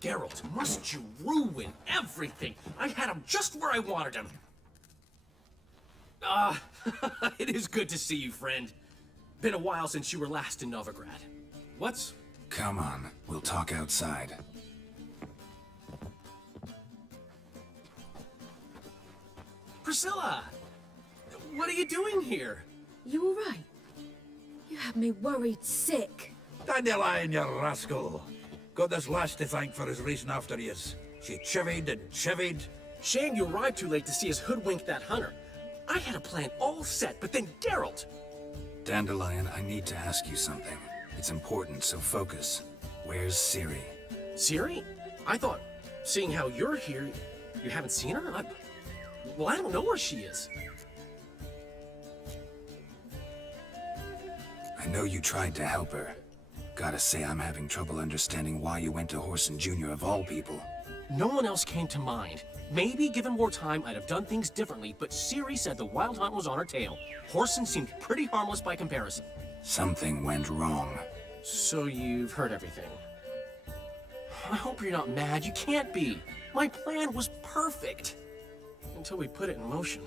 Geralt, must you ruin everything? I had him just where I wanted him. It is good to see you, friend. Been a while since you were last in Novigrad. What's... Come on, we'll talk outside. Priscilla! What are you doing here? You all right? You had me worried sick. Dandelion, you rascal. Got this lass to thank for his racing after yous. She chivied and chivied. Shame you arrived too late to see us hoodwink that hunter. I had a plan all set, but then Geralt... Dandelion, I need to ask you something. It's important, so focus. Where's Ciri? Ciri? I thought, seeing how you're here, you haven't seen her? Well, I don't know where she is. I know you tried to help her. Gotta say, I'm having trouble understanding why you went to Whoreson Jr. of all people. No one else came to mind. Maybe, given more time, I'd have done things differently, but Ciri said the Wild Hunt was on her tail. Whoreson seemed pretty harmless by comparison. Something went wrong. So you've heard everything. I hope you're not mad. You can't be. My plan was perfect. Until we put it in motion.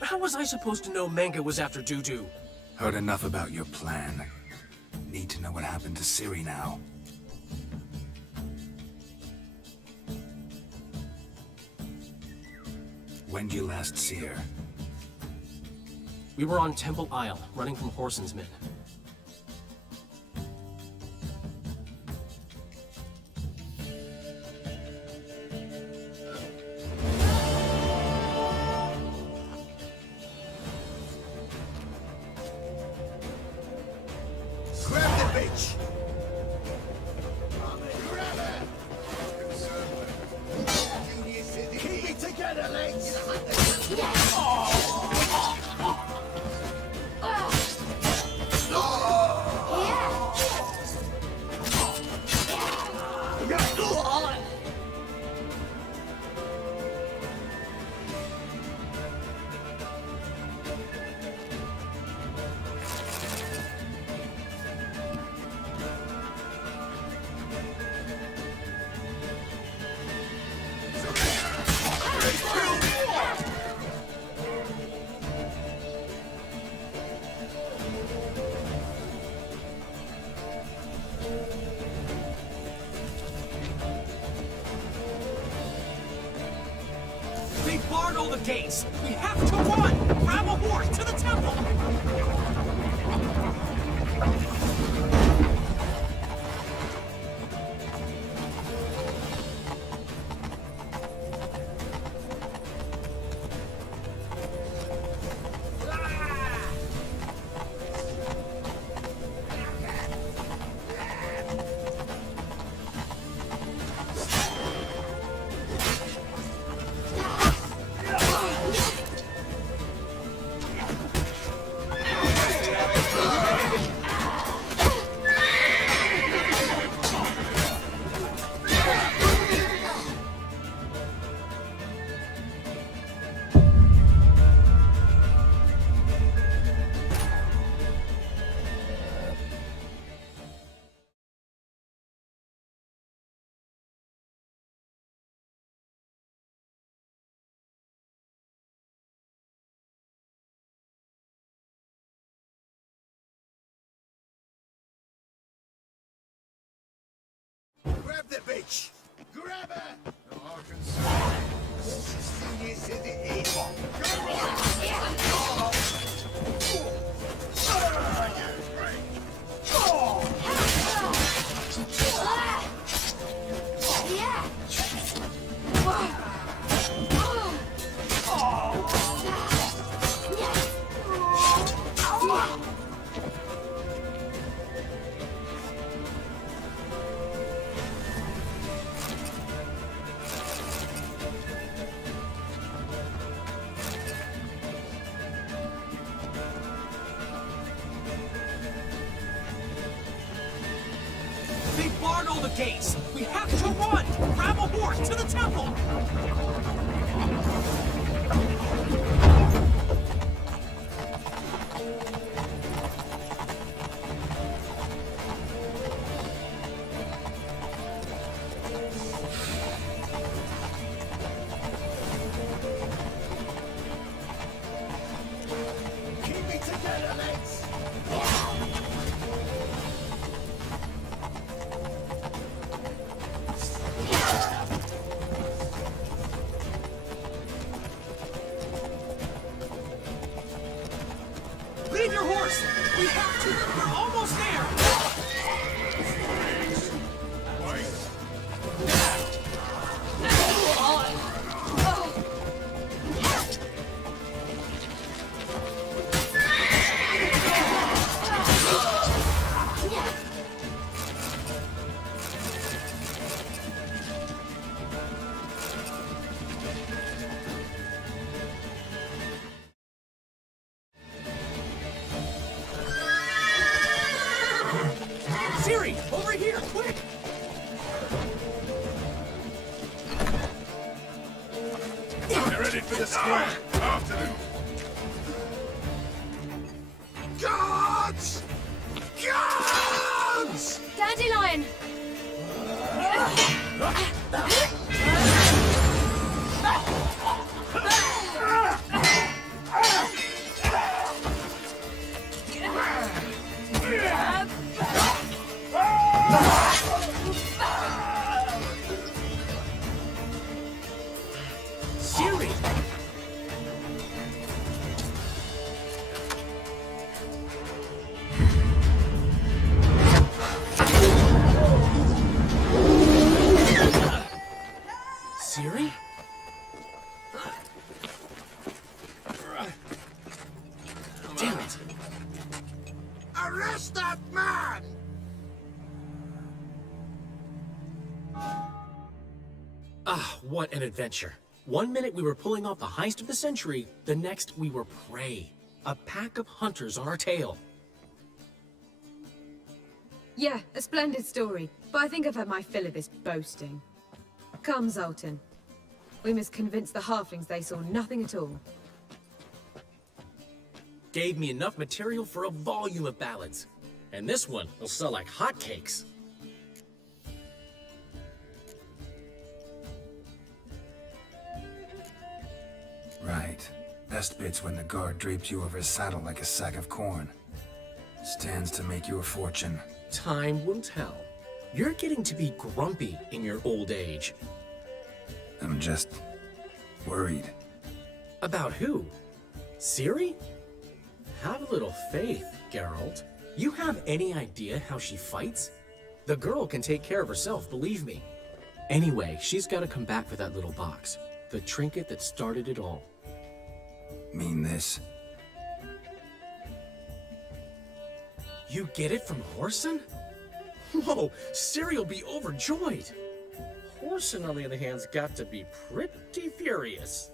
How was I supposed to know Manga was after Dudu? Heard enough about your plan. Need to know what happened to Ciri now. When'd you last see her? We were on Temple Isle, running from Whoreson's men. Grab the bitch! Keep it together, lads! They barred all the gates! We have to run! Grab a horse to the temple! Grab the bitch! Grab her! No more concern. She's in the evil. guard all the gates! We have to run! Grab a horse to the temple! Keep me together, mates! Leave your horse! We have to! We're almost there! Ciri! Over here! Quick! Get ready for the square! Afternoon! Guards! Guards! Dandelion! Ciri! Ciri? Damn it! Arrest that man! Ah, what an adventure. One minute we were pulling off the heist of the century, the next we were prey. A pack of hunters on our tail. Yeah, a splendid story, but I think I've had my fill of this boasting. Come, Zoltan. We must convince the halflings they saw nothing at all. Gave me enough material for a volume of ballads. And this one will sell like hotcakes. Right. Best bit's when the guard draped you over his saddle like a sack of corn. Stands to make you a fortune. Time will tell. You're getting to be grumpy in your old age. I'm just worried. About who? Ciri? Have a little faith, Geralt. You have any idea how she fights? The girl can take care of herself, believe me. Anyway, she's got to come back for that little box. The trinket that started it all. Mean this? You get it from Whoreson? Whoa, Ciri will be overjoyed. Whoreson, on the other hand's got to be pretty furious.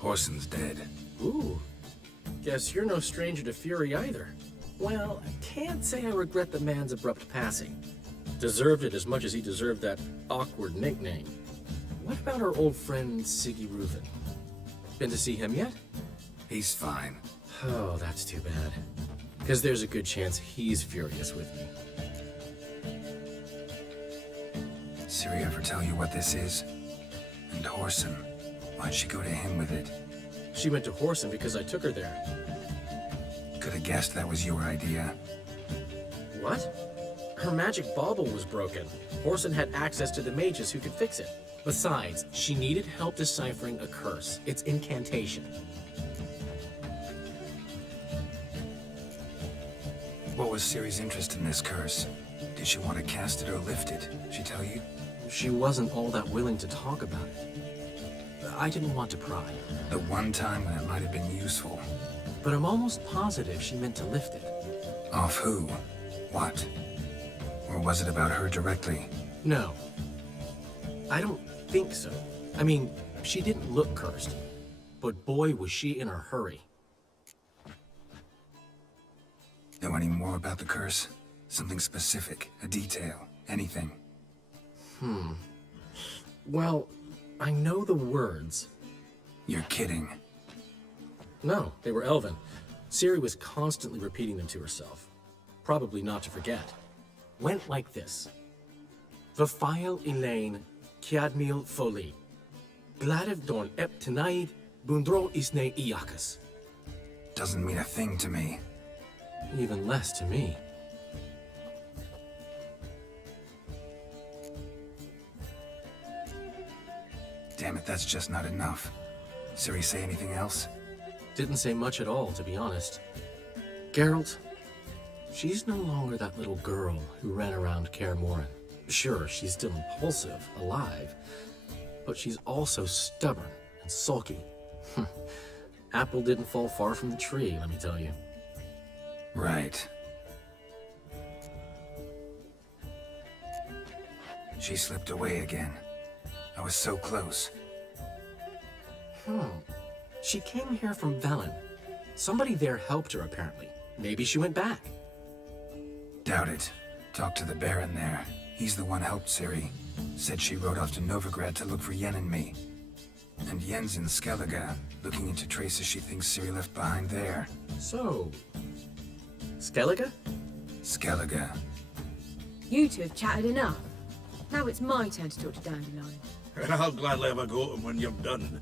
Whoreson's dead. Ooh, guess you're no stranger to fury either. Well, I can't say I regret the man's abrupt passing. Deserved it as much as he deserved that awkward nickname. What about our old friend Siggy Reuven? Been to see him yet? He's fine. Oh, that's too bad. Because there's a good chance he's furious with me. Ciri ever tell you what this is? And Whoreson, why'd she go to him with it? She went to Whoreson because I took her there. Could have guessed that was your idea. What? Her magic bauble was broken. Whoreson had access to the mages who could fix it. Besides, she needed help deciphering a curse. Its incantation. What was Ciri's interest in this curse? Did she want to cast it or lift it? She tell you? She wasn't all that willing to talk about it. I didn't want to pry. The one time when it might have been useful. But I'm almost positive she meant to lift it. Off who? What? Or was it about her directly? No. I don't think so. I mean, she didn't look cursed. But boy, was she in a hurry. Know any more about the curse? Something specific, a detail, anything? Well, I know the words. You're kidding. No, they were Elven. Ciri was constantly repeating them to herself. Probably not to forget. Went like this. Verfile Elaine, Kiadmil Foli. Gladev Dorn Ep Tenaid, Bundro Isne Iakas. Doesn't mean a thing to me. Even less to me. Damn it, that's just not enough. Ciri say anything else? Didn't say much at all, to be honest. Geralt, she's no longer that little girl who ran around Kaer Morhen. Sure, she's still impulsive, alive, but she's also stubborn and sulky. Apple didn't fall far from the tree, let me tell you. Right. She slipped away again. I was so close. She came here from Velen. Somebody there helped her, apparently. Maybe she went back. Doubt it. Talked to the Baron there. He's the one helped Ciri. Said she rode off to Novigrad to look for Yen and me. And Yen's in Skellige, looking into traces she thinks Ciri left behind there. So... Skellige? Skellige. You two have chatted enough. Now it's my turn to talk to Dandelion. I'll gladly have a go at him when you're done.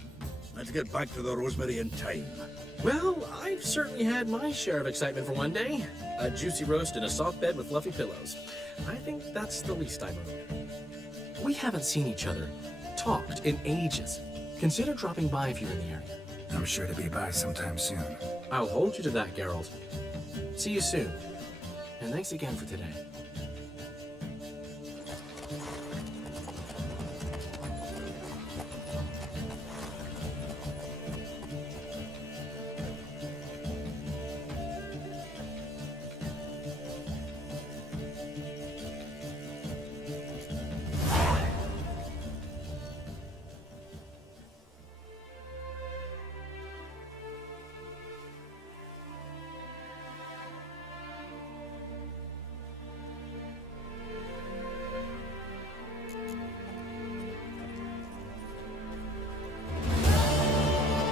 Let's get back to the Rosemary in time. Well, I've certainly had my share of excitement for one day. A juicy roast in a soft bed with fluffy pillows. I think that's the least I'm owed. We haven't seen each other, talked in ages. Consider dropping by if you're in the area. I'm sure to be by sometime soon. I'll hold you to that, Geralt. See you soon. And thanks again for today.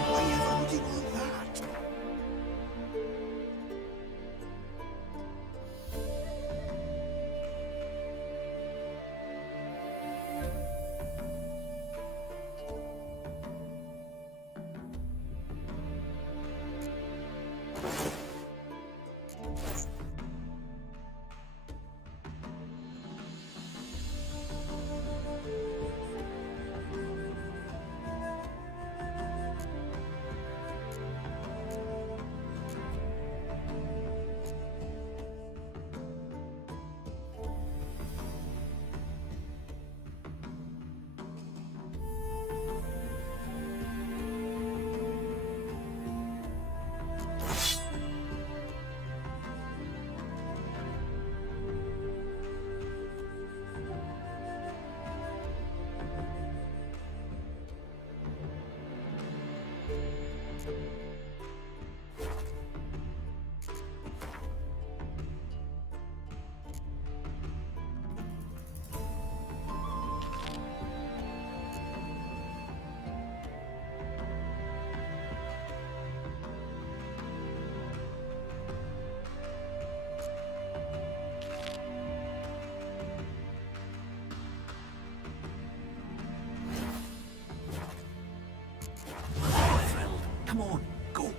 Why are you holding all that? Come on, go.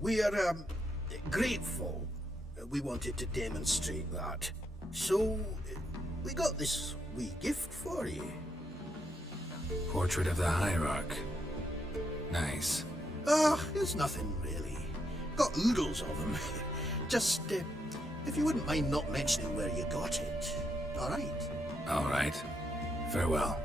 We are grateful. We wanted to demonstrate that. So, we got this wee gift for you. Portrait of the Hierarch. Nice. It's nothing really. Got oodles of them. Just, if you wouldn't mind not mentioning where you got it. Alright? All right. Farewell.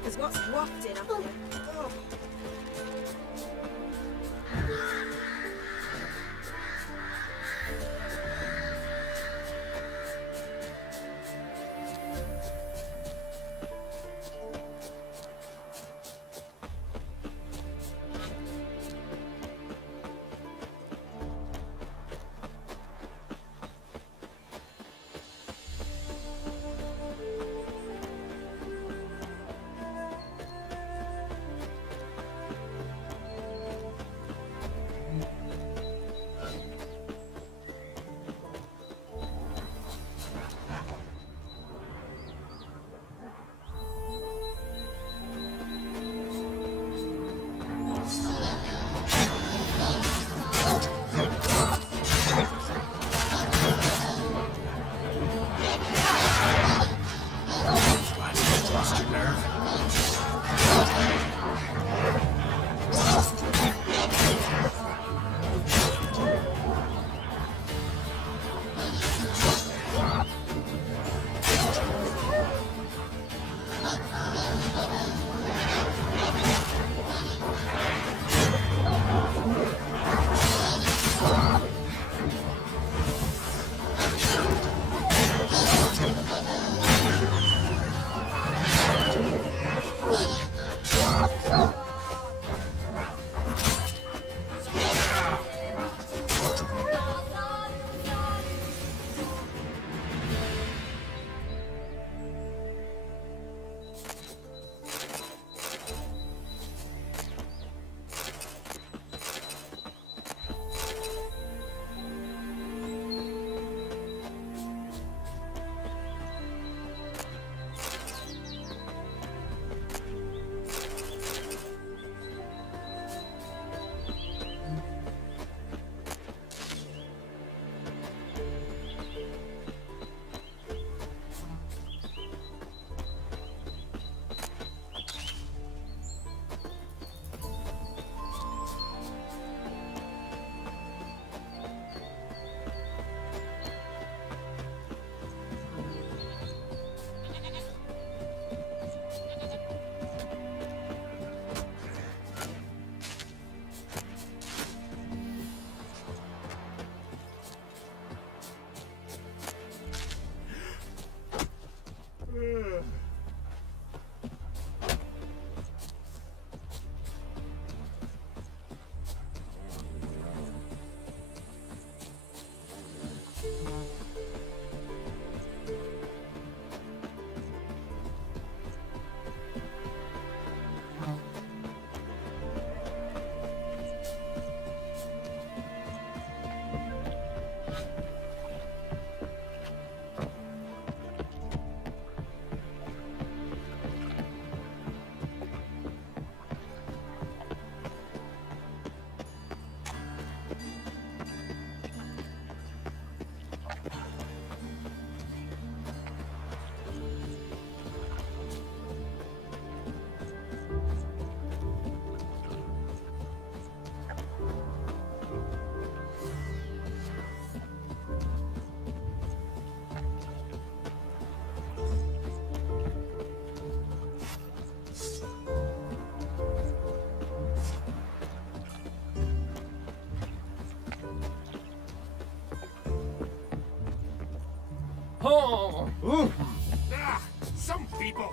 Because what's wafting up here? Oh. Oh! Ooh. Ah, some people.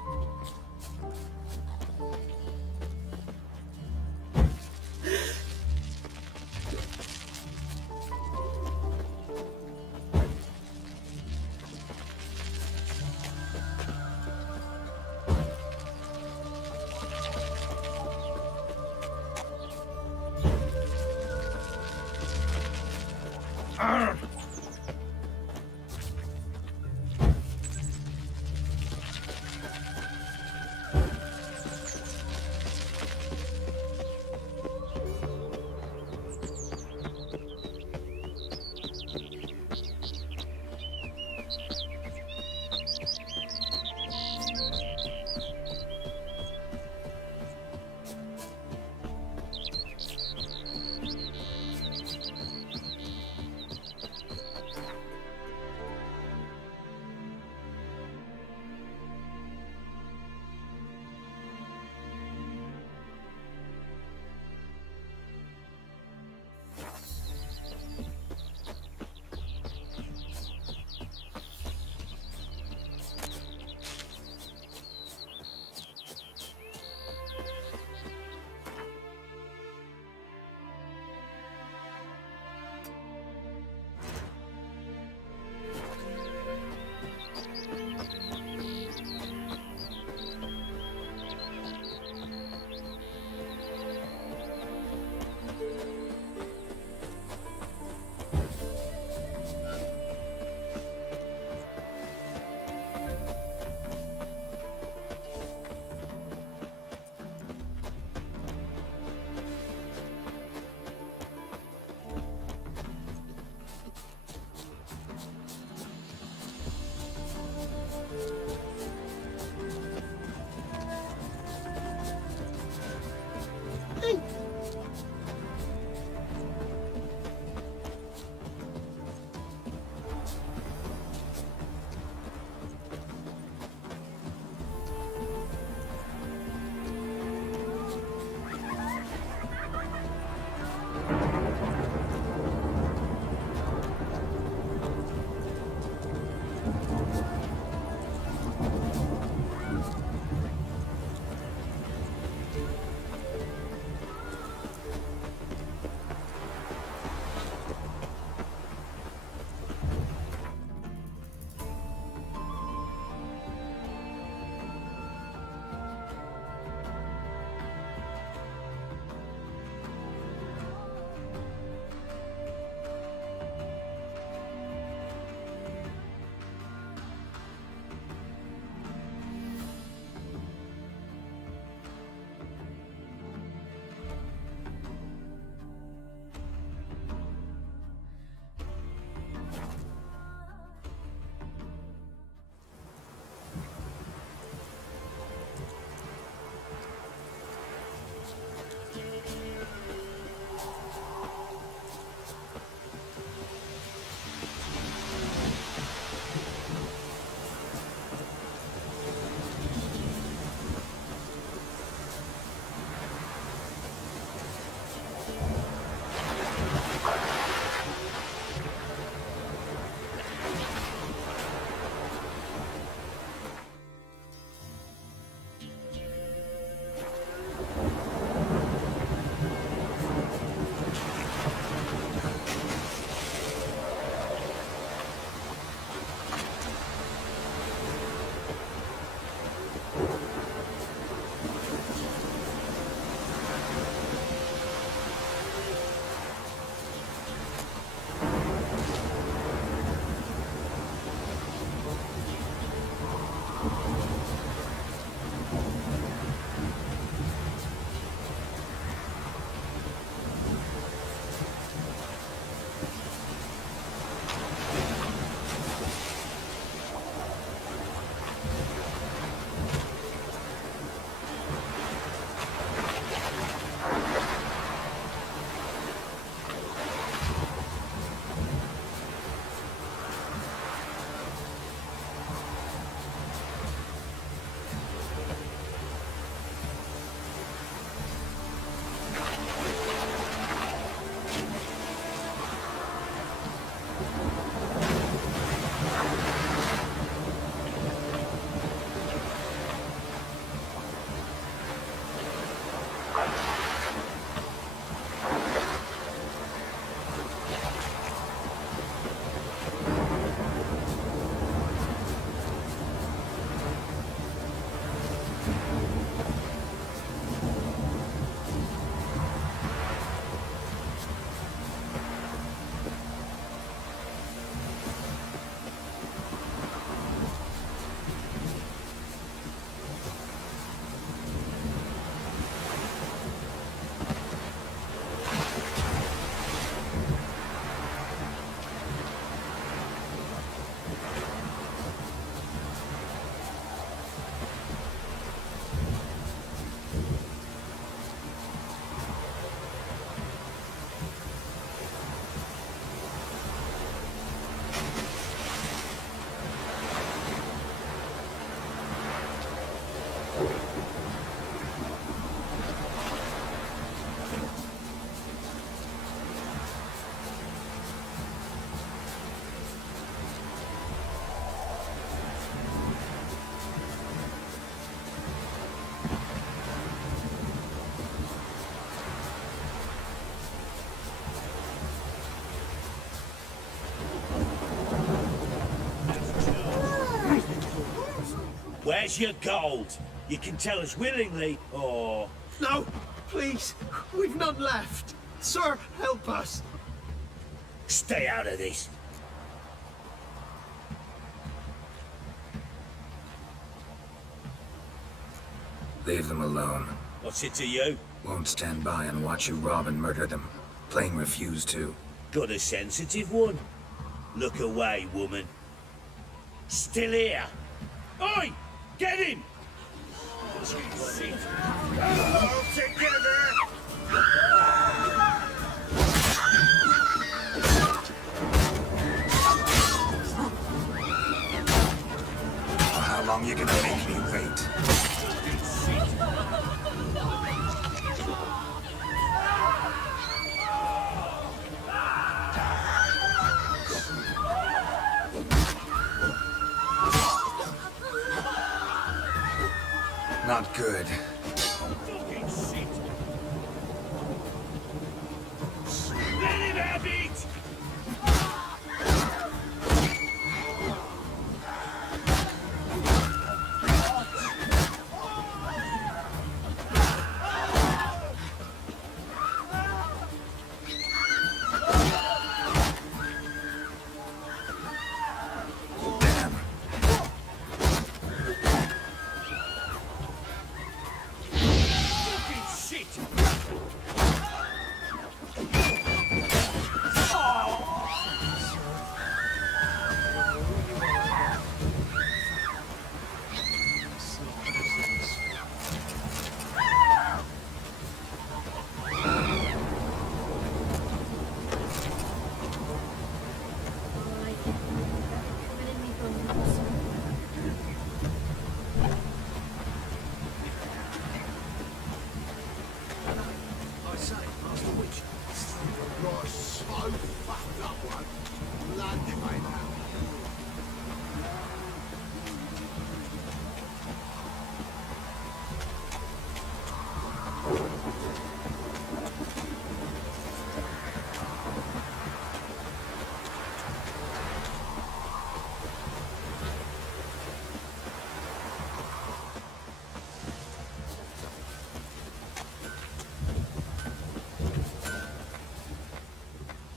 Where's your gold? You can tell us willingly, or... No, please. We've none left. Sir, help us. Stay out of this. Leave them alone. What's it to you? Won't stand by and watch you rob and murder them. Plain refuse to. Got a sensitive one? Look away, woman. Still here. Oi! Get him! All together! How long you gonna make me wait? Not good. Fucking shit! Let him have it! Damn. Fucking shit! I say, Master Witch. You're so fucked up, one. Blood right now.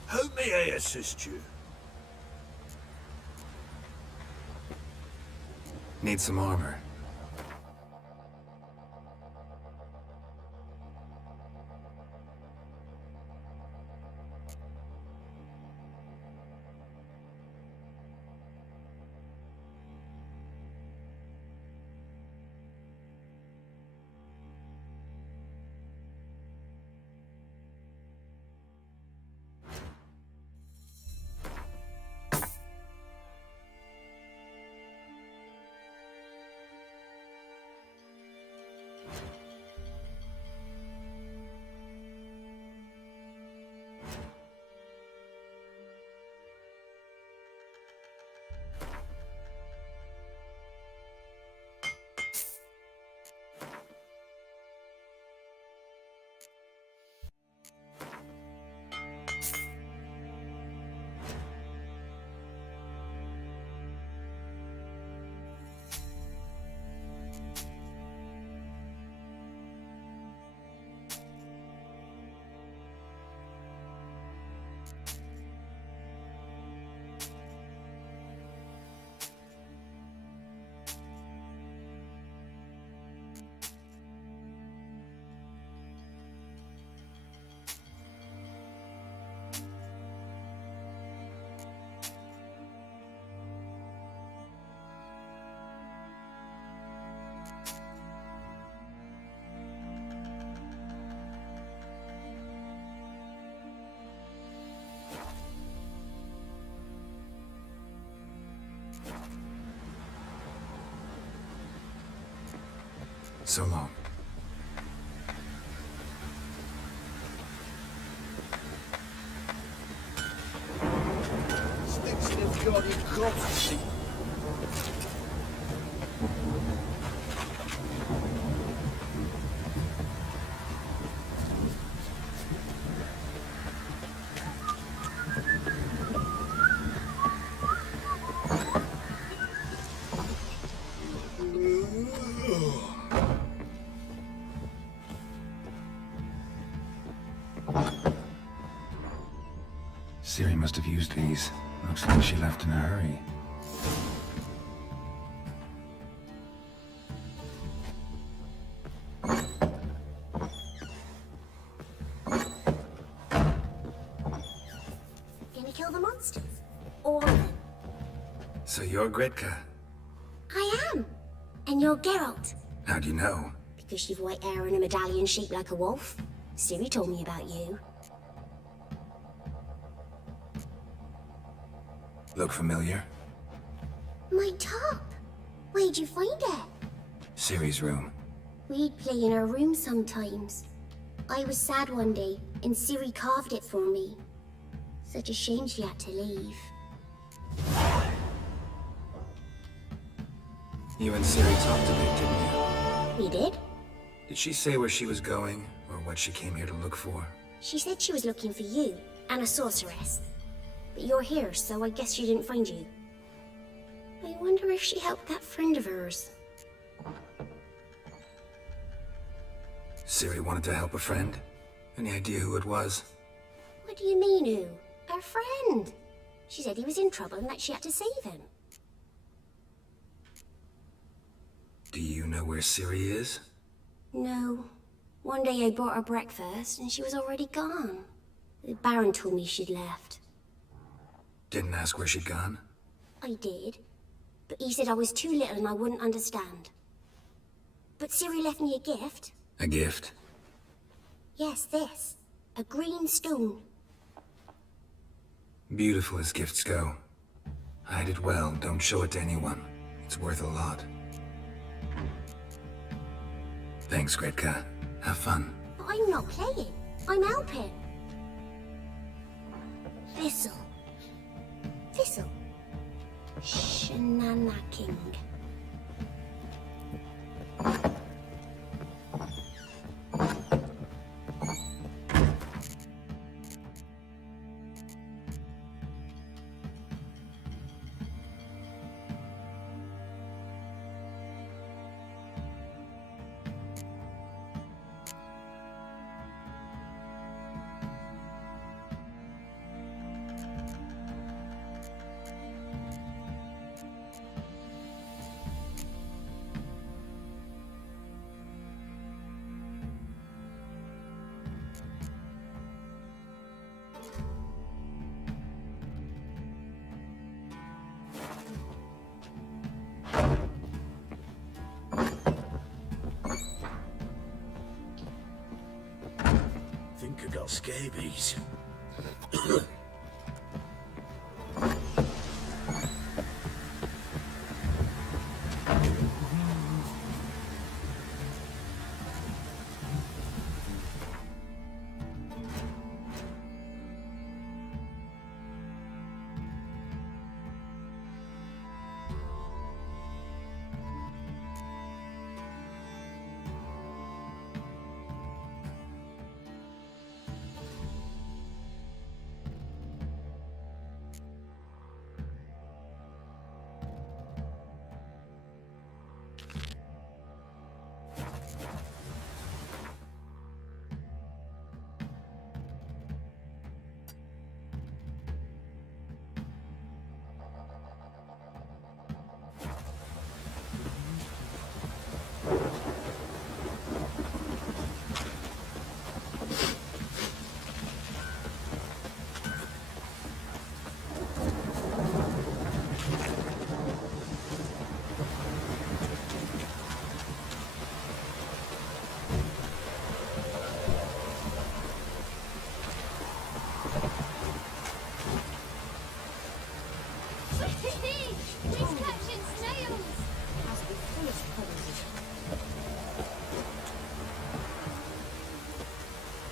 How may I assist you? Need some armor. So long. Sticks in his goddamn crops. Ciri must have used these. Looks like she left in a hurry. Gonna kill the monsters? All of them? So you're Gretka? I am. And you're Geralt. How do you know? Because you've white hair and a medallion shaped like a wolf. Ciri told me about you. Look familiar? My top. Where'd you find it? Ciri's room. We'd play in her room sometimes. I was sad one day, and Ciri carved it for me. Such a shame she had to leave. You and Ciri talked a bit, didn't you? We did? Did she say where she was going, or what she came here to look for? She said she was looking for you, and a sorceress. But you're here, so I guess she didn't find you. I wonder if she helped that friend of hers. Ciri wanted to help a friend? Any idea who it was? What do you mean, who? Her friend. She said he was in trouble and that she had to save him. Do you know where Ciri is? No. One day I bought her breakfast and she was already gone. The Baron told me she'd left. Didn't ask where she'd gone? I did. But he said I was too little and I wouldn't understand. But Ciri left me a gift. A gift? Yes, this. A green stone. Beautiful as gifts go. Hide it well, don't show it to anyone. It's worth a lot. Thanks, Gretka. Have fun. But I'm not playing. I'm helping. Thistle. Thistle. Shanana King. Think I got scabies.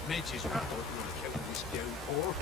Nature's right what you want to kill this girl for.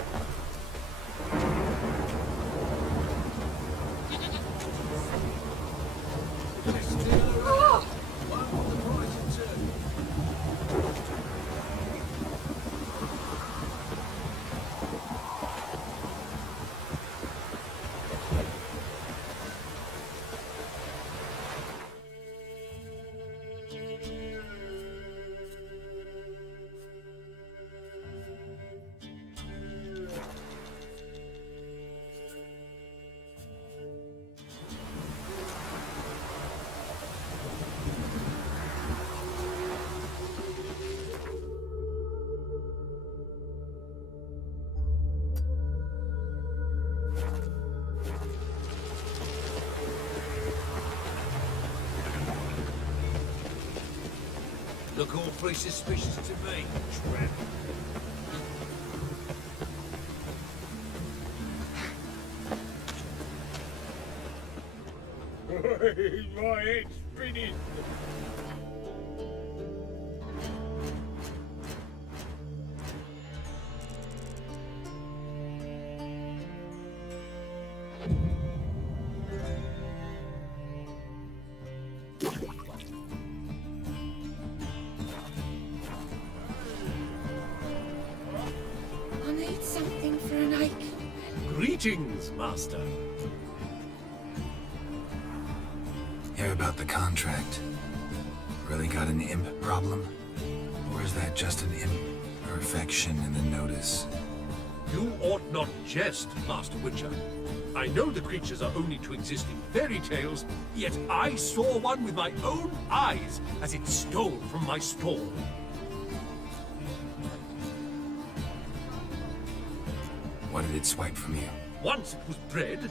Look awfully suspicious to me, tramp. My head's spinning. I need something for an ache. Greetings, Master. Hear about the contract? Really got an imp problem? Or is that just an imperfection in the notice? You ought not jest, Master Witcher. I know the creatures are only to exist in fairy tales, yet I saw one with my own eyes as it stole from my stall. What did it swipe from you? Once it was bread,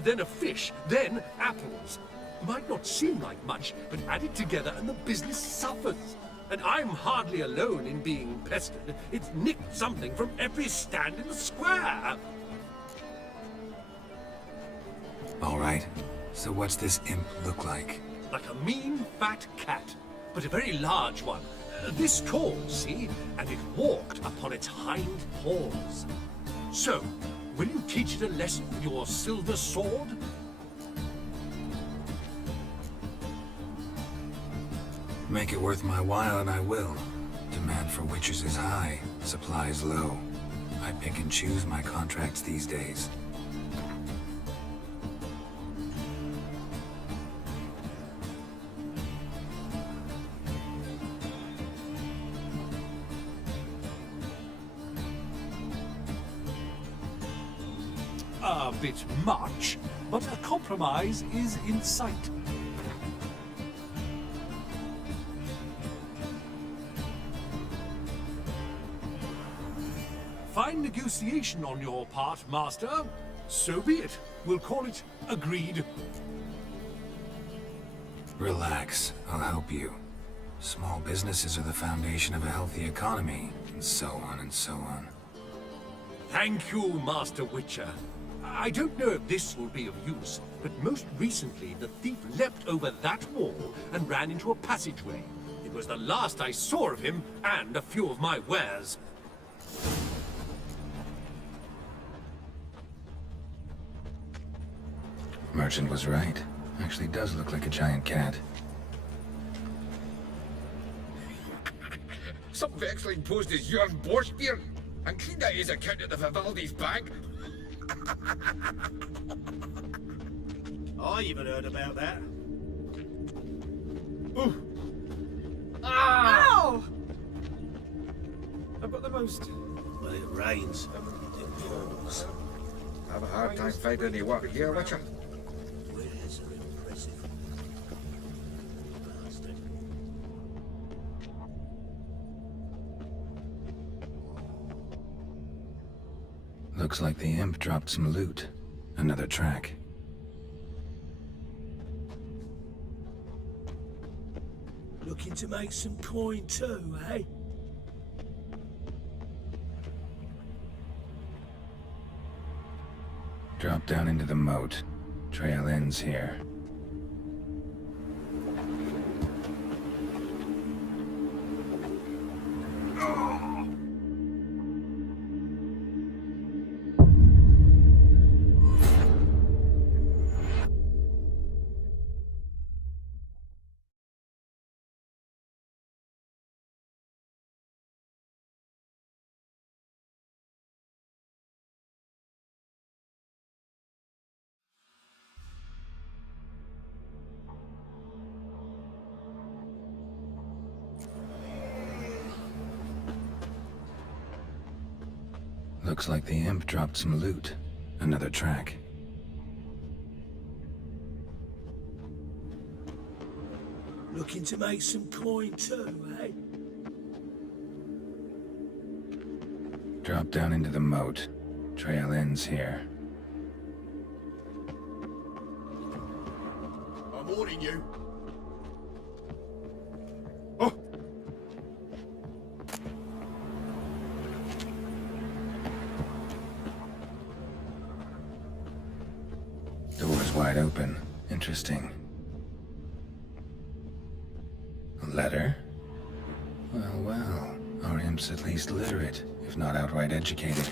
then a fish, then apples. Might not seem like much, but add it together and the business suffers. And I'm hardly alone in being pestered. It's nicked something from every stand in the square. All right. So what's this imp look like? Like a mean, fat cat, but a very large one. This tall, see? And it walked upon its hind paws. So, will you teach it a lesson with your silver sword? Make it worth my while and I will. Demand for witches is high, supplies low. I pick and choose my contracts these days. A bit much, but a compromise is in sight. Fine negotiation on your part, Master. So be it. We'll call it agreed. Relax, I'll help you. Small businesses are the foundation of a healthy economy, and so on and so on. Thank you, Master Witcher. I don't know if this will be of use, but most recently the thief leapt over that wall and ran into a passageway. It was the last I saw of him and a few of my wares. Merchant was right. Actually does look like a giant cat. Some vexling posed as Jörn Borschbier and cleaned out his account at the Vivaldi's bank. I even heard about that. Ooh. Ow! I've got the most. When it rains, it pours. Have a hard time finding any work here, Witcher. Wares are impressive. Bastard. Looks like the imp dropped some loot. Another track. Looking to make some coin too, eh? Drop down into the moat. Trail ends here. Looks like the imp dropped some loot. Another track. Looking to make some coin too, eh? Drop down into the moat. Trail ends here. I'm warning you. wide open. Interesting. A letter? Well, well. Our imp's at least literate, if not outright educated.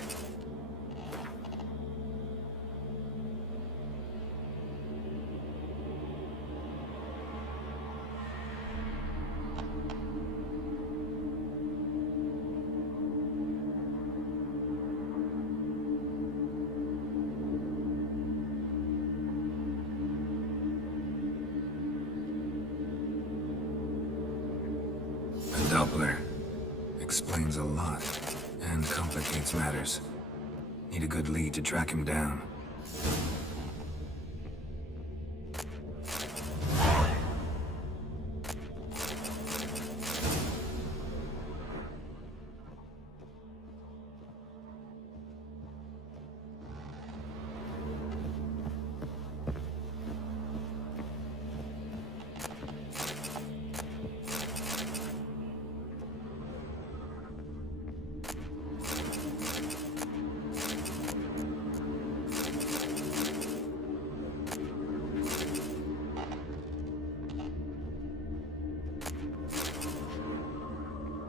A Doppler. Explains a lot, and complicates matters. Need a good lead to track him down.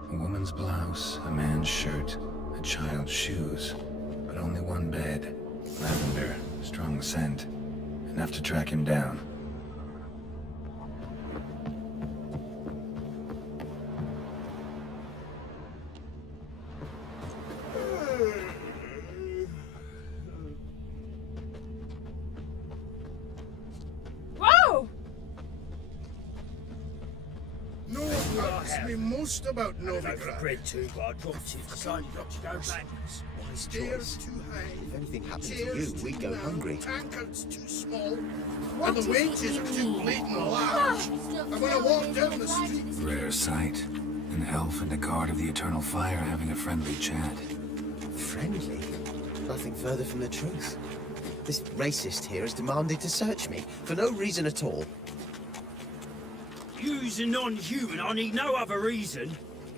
A woman's blouse, a man's shirt, a child's shoes, but only one bed. Lavender, strong scent, enough to track him down. Whoa! No one asks me most about I've loaf of Novigrad. bread too, but I dropped it. Decided not to go backwards. Stairs too high. If anything happened to chairs you, we'd too go narrow, hungry. Tankards too small. What And the is it wages you are too need? blatant large. And when I walk down the street, Rare sight. An elf and a guard of the Eternal Fire having a friendly chat. Friendly? Nothing further from the truth. This racist here has demanded to search me, for no reason at all. You's a non-human, I need no other reason.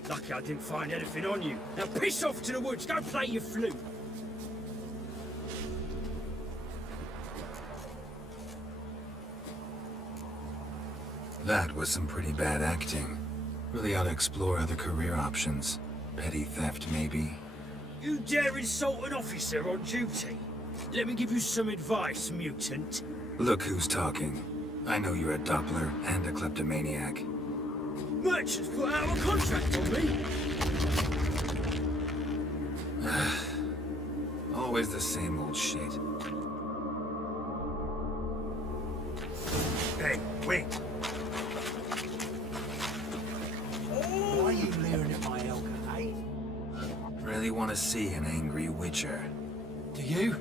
Lucky I didn't find anything on you. Now piss off to the woods, go play your flute. That was some pretty bad acting. Really ought to explore other career options. Petty theft, maybe. You dare insult an officer on duty? Let me give you some advice, mutant. Look who's talking. I know you're a Doppler and a kleptomaniac. Merchants put out a contract on me. Always the same old shit. Hey, wait. Why are you leering at my elder, eh? Really want to see an angry witcher. Do you?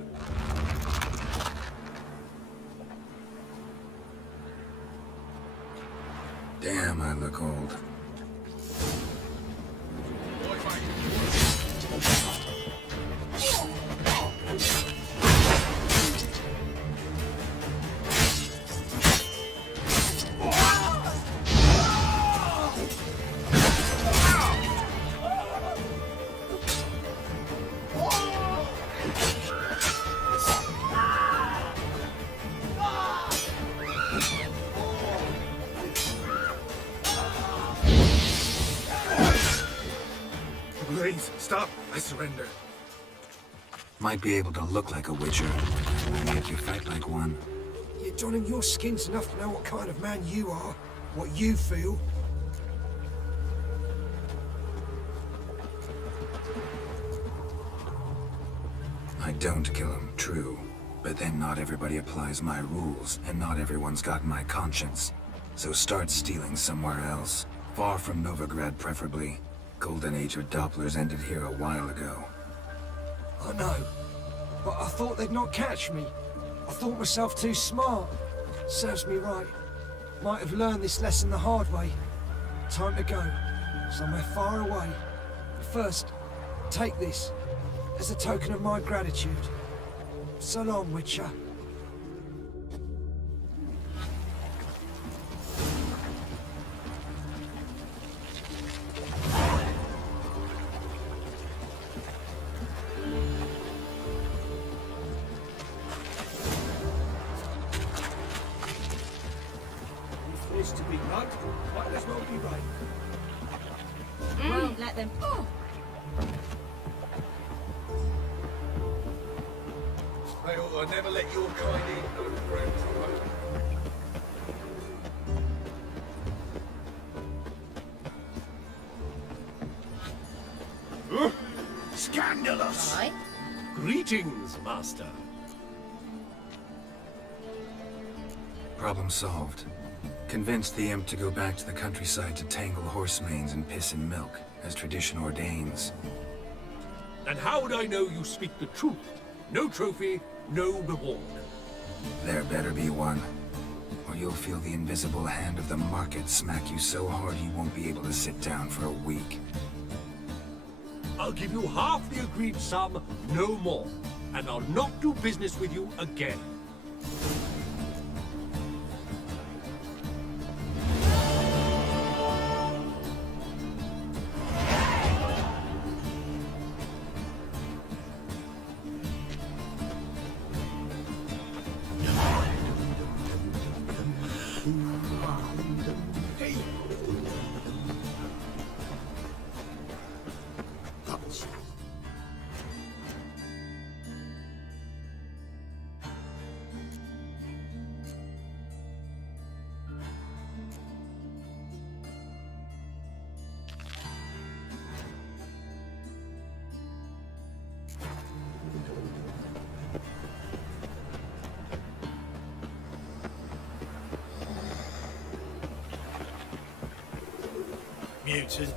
Damn, I look old. Please, stop. I surrender. Might be able to look like a witcher. Make you fight like one. You're donning your skins enough to know what kind of man you are, what you feel. I don't kill him, true. But then not everybody applies my rules, and not everyone's got my conscience. So start stealing somewhere else. Far from Novigrad, preferably. Golden Age of Dopplers ended here a while ago. I know, but I thought they'd not catch me. I thought myself too smart. Serves me right. Might have learned this lesson the hard way. Time to go. Somewhere far away. But first, take this, as a token of my gratitude. So long, Witcher. used to be mugged. Might as well be right. Won't let them. Oh! I ought to never let your kind in, Overgrown. Scandalous! Aye. Greetings, Master. Problem solved. Convinced the imp to go back to the countryside to tangle horse manes and piss in milk, as tradition ordains. And how would I know you speak the truth? No trophy, no reward. There better be one, or you'll feel the invisible hand of the market smack you so hard you won't be able to sit down for a week. I'll give you half the agreed sum, no more. And I'll not do business with you again. Bubbles. Mutant.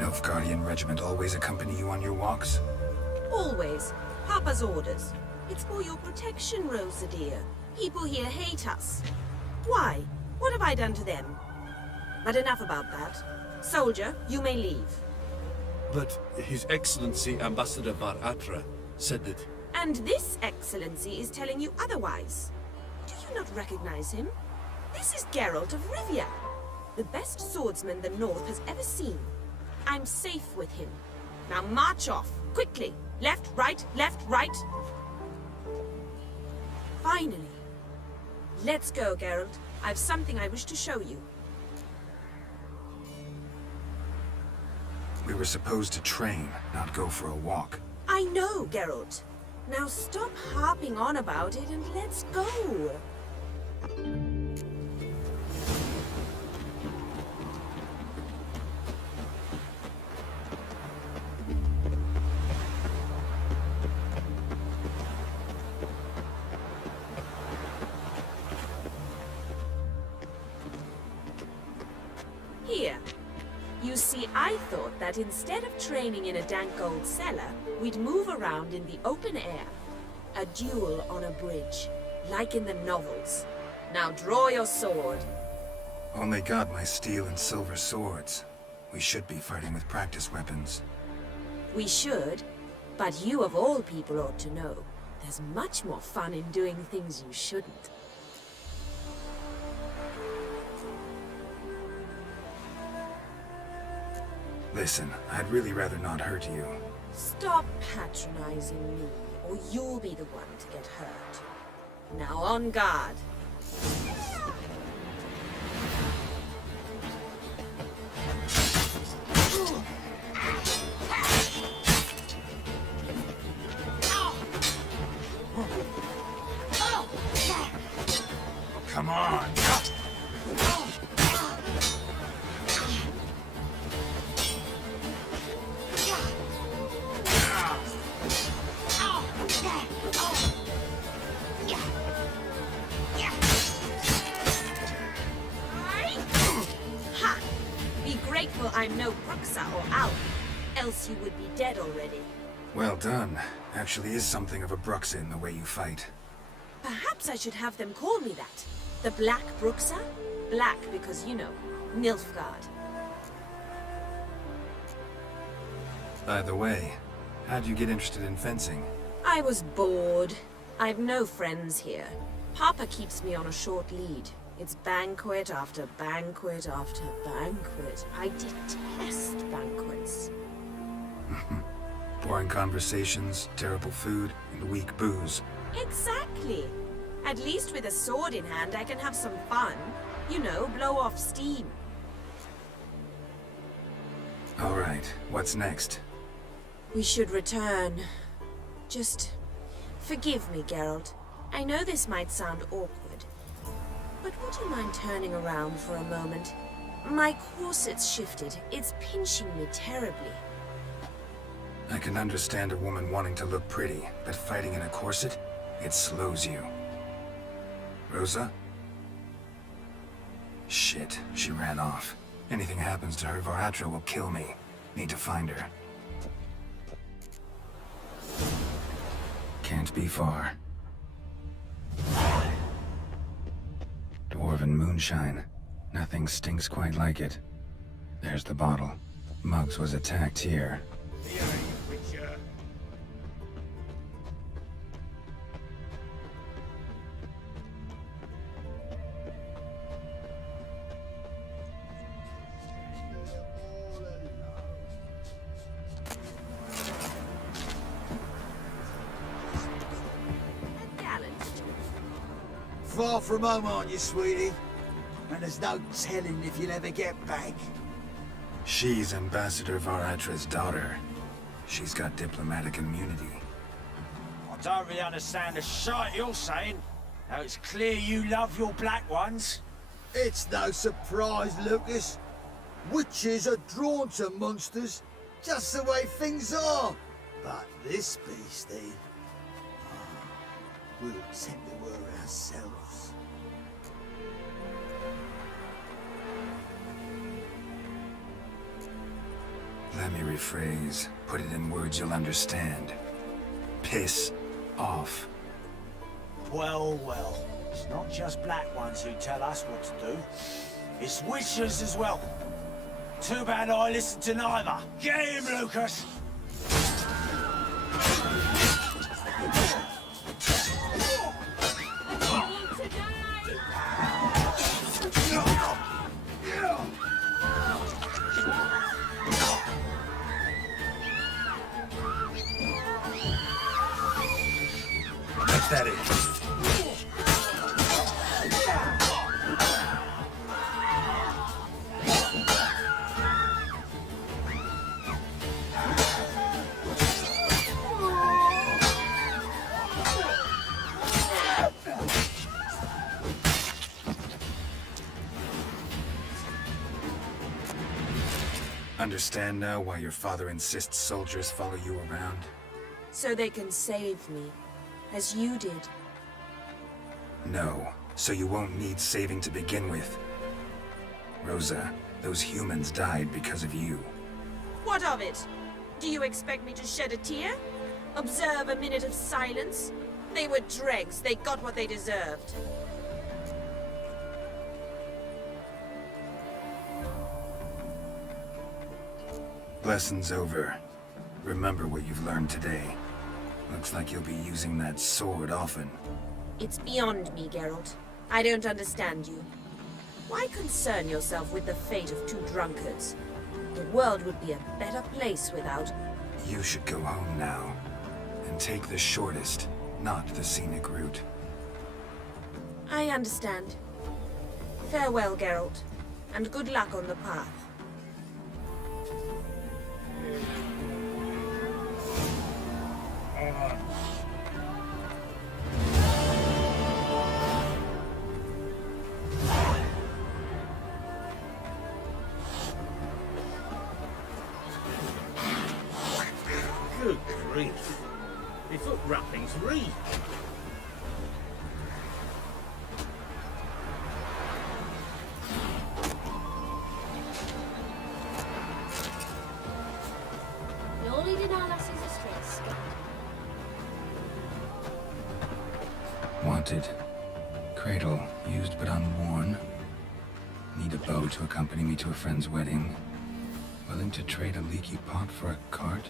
Nilfgaardian regiment always accompany you on your walks? Always. Papa's orders. It's for your protection, Rosa dear. People here hate us. Why? What have I done to them? But enough about that. Soldier, you may leave. But His Excellency Ambassador Bar Atra said that... And this excellency is telling you otherwise. Do you not recognize him? This is Geralt of Rivia, the best swordsman the North has ever seen. I'm safe with him. Now march off, quickly. Left, right, left, right. Finally. Let's go, Geralt. I've something I wish to show you. We were supposed to train, not go for a walk. I know, Geralt. Now stop harping on about it and let's go. Here. You see, I thought that instead of training in a dank old cellar, we'd move around in the open air. A duel on a bridge, like in the novels. Now draw your sword. Only got my steel and silver swords. We should be fighting with practice weapons. We should, but you of all people ought to know. There's much more fun in doing things you shouldn't. Listen, I'd really rather not hurt you. Stop patronizing me, or you'll be the one to get hurt. Now on guard. Come on! Ha! Be grateful I'm no Bruxa or Alp, else you would be dead already. Well done. Actually is something of a Bruxa in the way you fight. Perhaps I should have them call me that. The Black Bruxa? Black because, you know, Nilfgaard. By the way, how'd you get interested in fencing? I was bored. I've no friends here. Papa keeps me on a short lead. It's banquet after banquet after banquet. I detest banquets. Boring conversations, terrible food, and weak booze. Exactly. At least with a sword in hand, I can have some fun. You know, blow off steam. All right, what's next? We should return. Just forgive me, Geralt. I know this might sound awkward, but would you mind turning around for a moment? My corset's shifted. It's pinching me terribly. I can understand a woman wanting to look pretty, but fighting in a corset, it slows you. Rosa? Shit, she ran off. Anything happens to her, Varatra will kill me. Need to find her. Can't be far. Dwarven moonshine. Nothing stinks quite like it. There's the bottle. Muggs was attacked here. Far from home, aren't you, sweetie? And there's no telling if you'll ever get back. She's Ambassador Varatra's daughter. She's got diplomatic immunity. I don't really understand the shite you're saying. Now it's clear you love your black ones. It's no surprise, Lucas. Witches are drawn to monsters, just the way things are. But this beastie, we'll tend to her ourselves. Let me rephrase. Put it in words you'll understand. Piss off. Well, well. It's not just black ones who tell us what to do. It's witches as well. Too bad I listened to neither. Get him, Lucas! That is. Understand now why your father insists soldiers follow you around? So they can save me, as you did. No, so you won't need saving to begin with. Rosa, those humans died because of you. What of it? Do you expect me to shed a tear? Observe a minute of silence? They were dregs. They got what they deserved. Lesson's over. Remember what you've learned today. Looks like you'll be using that sword often. It's beyond me, Geralt. I don't understand you. Why concern yourself with the fate of two drunkards? The world would be a better place without... You should go home now. And take the shortest, not the scenic route. I understand. Farewell, Geralt. And good luck on the path. Good grief. My foot wrappings reek. You only did our lessons a stress. Wanted. Cradle, used but unworn. Need a bow to accompany me to a friend's wedding. Willing to trade a leaky pot for a cart?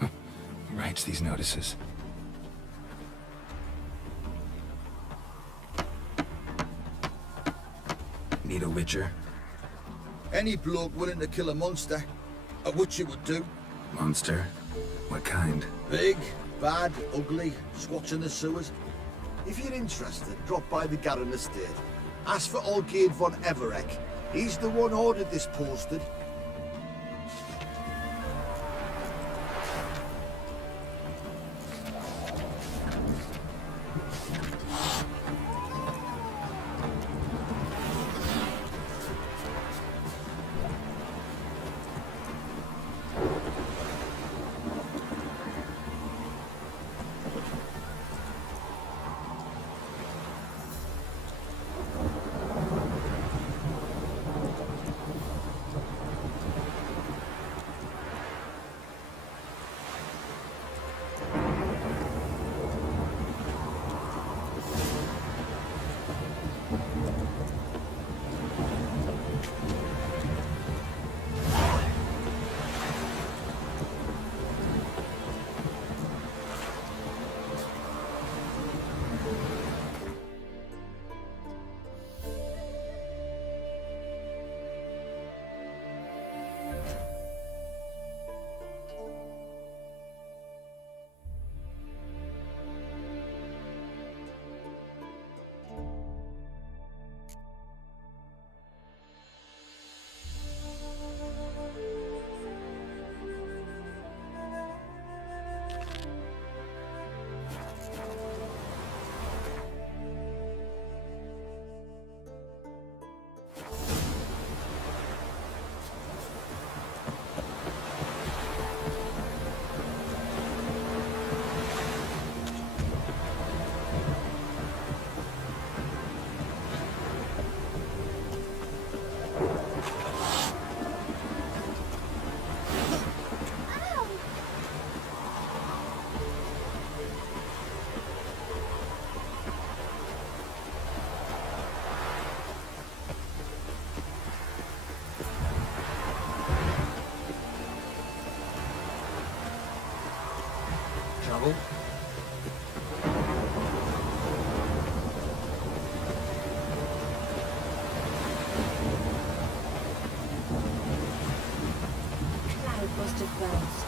Who writes these notices? Need a witcher? Any bloke willing to kill a monster, a witcher would do. Monster? What kind? Big, bad, ugly, squats in the sewers. If you're interested, drop by the Garren estate. Ask for Olgierd von Everek. He's the one ordered this posted. Trouble? Cloud must have burst.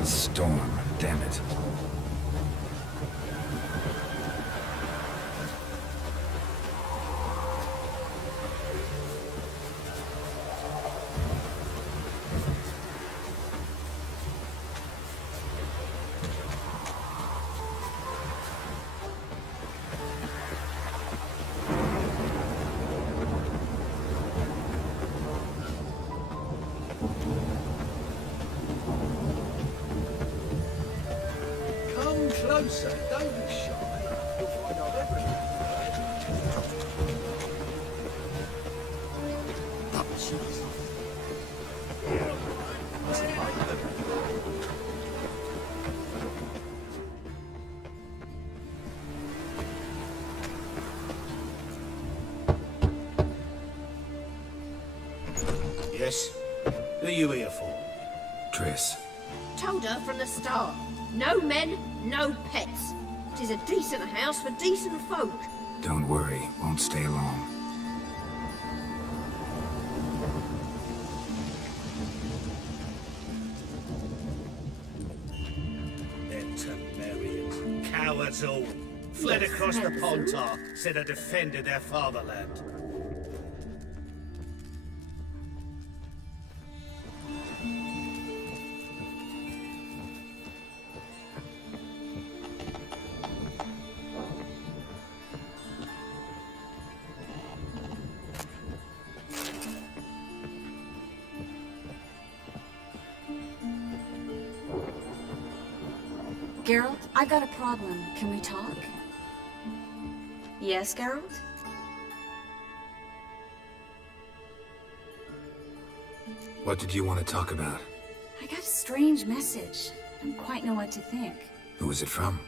A storm, damn it. Come closer, don't be shy. You'll find out everything. Yes? Who are you here for? Triss. Told her from the start. No men, no pets. It is a decent house for decent folk. Don't worry, won't stay long. Them Temerians, cowards all, fled across the Pontar, said they defended their fatherland. Geralt, I've got a problem. Can we talk? Yes, Geralt? What did you want to talk about? I got a strange message. I don't quite know what to think. Who was it from?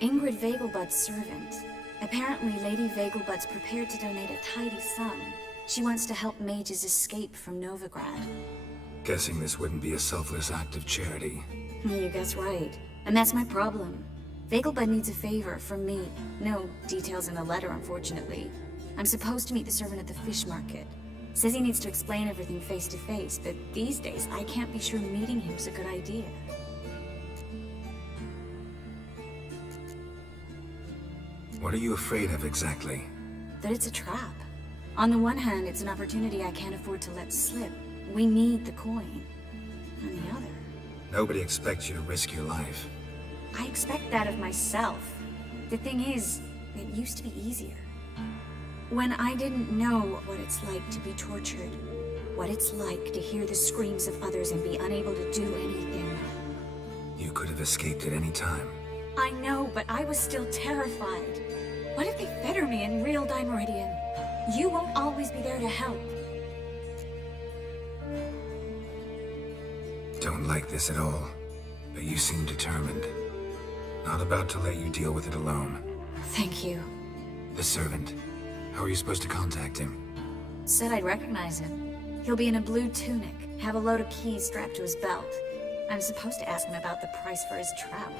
Ingrid Vegelbud's servant. Apparently, Lady Vegelbud's prepared to donate a tidy sum. She wants to help mages escape from Novigrad. Guessing this wouldn't be a selfless act of charity. You guess right. And that's my problem. Vegelbud needs a favor from me. No details in the letter, unfortunately. I'm supposed to meet the servant at the fish market. Says he needs to explain everything face to face, but these days I can't be sure meeting him's a good idea. What are you afraid of exactly? That it's a trap. On the one hand, it's an opportunity I can't afford to let slip. We need the coin. On the other... Nobody expects you to risk your life. I expect that of myself. The thing is, it used to be easier. When I didn't know what it's like to be tortured, what it's like to hear the screams of others and be unable to do anything. You could have escaped at any time. I know, but I was still terrified. What if they fetter me in real Dimeridian? You won't always be there to help. Don't like this at all, but you seem determined. Not about to let you deal with it alone. Thank you. The servant. How are you supposed to contact him? Said I'd recognize him. He'll be in a blue tunic, have a load of keys strapped to his belt. I'm supposed to ask him about the price for his trout.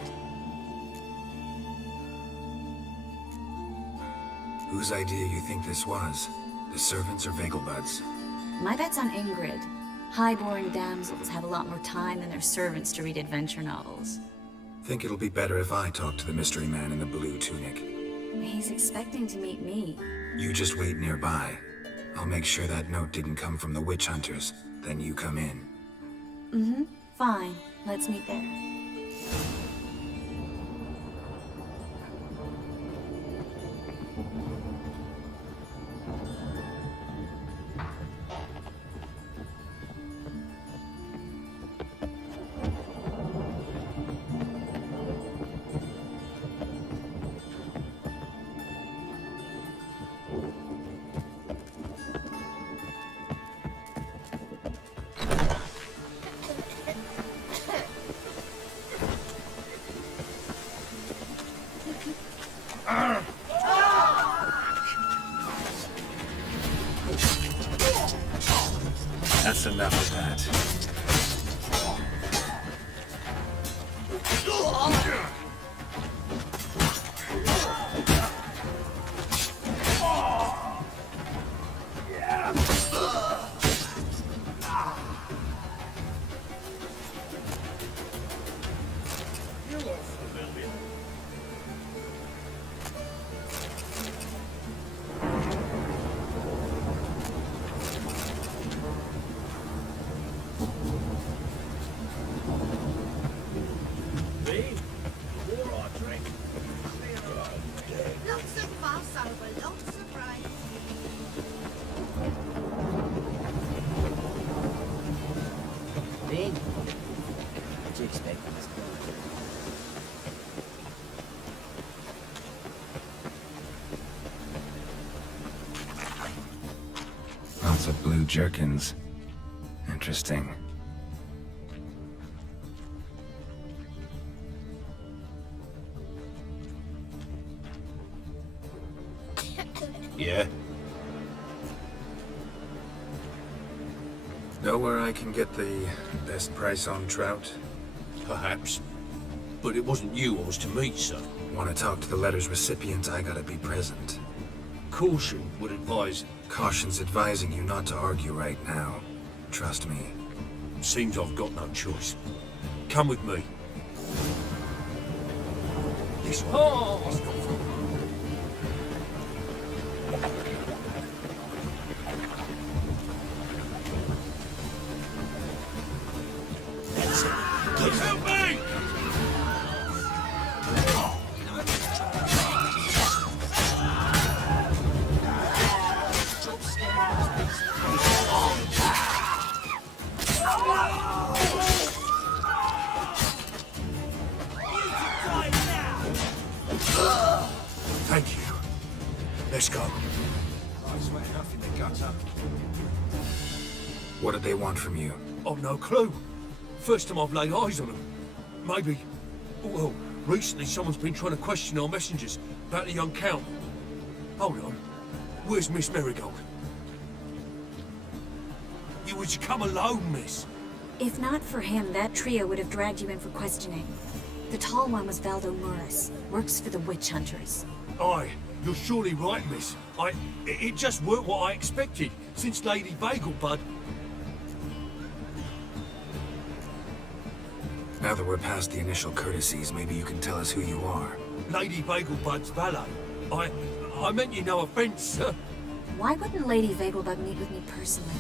Whose idea you think this was? The servants or Vegelbud's? My bet's on Ingrid. High-born damsels have a lot more time than their servants to read adventure novels. Think it'll be better if I talk to the mystery man in the blue tunic. He's expecting to meet me. You just wait nearby. I'll make sure that note didn't come from the witch hunters. Then you come in. Mm-hmm. Fine. Let's meet there. That's enough of that. Lots of blue jerkins. Interesting. Yeah? Know where I can get the best price on trout? Perhaps. But it wasn't you I was to meet, sir. Want to talk to the letter's recipient, I gotta be present. Caution would advise... Caution's advising you not to argue right now. Trust me. Seems I've got no choice. Come with me. This way. That's it. Help me! Thank you. Let's go. I swear enough in the gutter. What did they want from you? I've no clue. First time I've laid eyes on them. Maybe... Well, recently someone's been trying to question our messengers about the young Count. Hold on. Where's Miss Marigold? You were to come alone, miss. If not for him, that trio would have dragged you in for questioning. The tall one was Valdo Morris, works for the witch hunters. Aye, you're surely right, miss. It just weren't what I expected, since Lady Bagelbud... Now that we're past the initial courtesies, maybe you can tell us who you are. Lady Bagelbud's valet. I meant you no offence, sir. Why wouldn't Lady Vegelbud meet with me personally?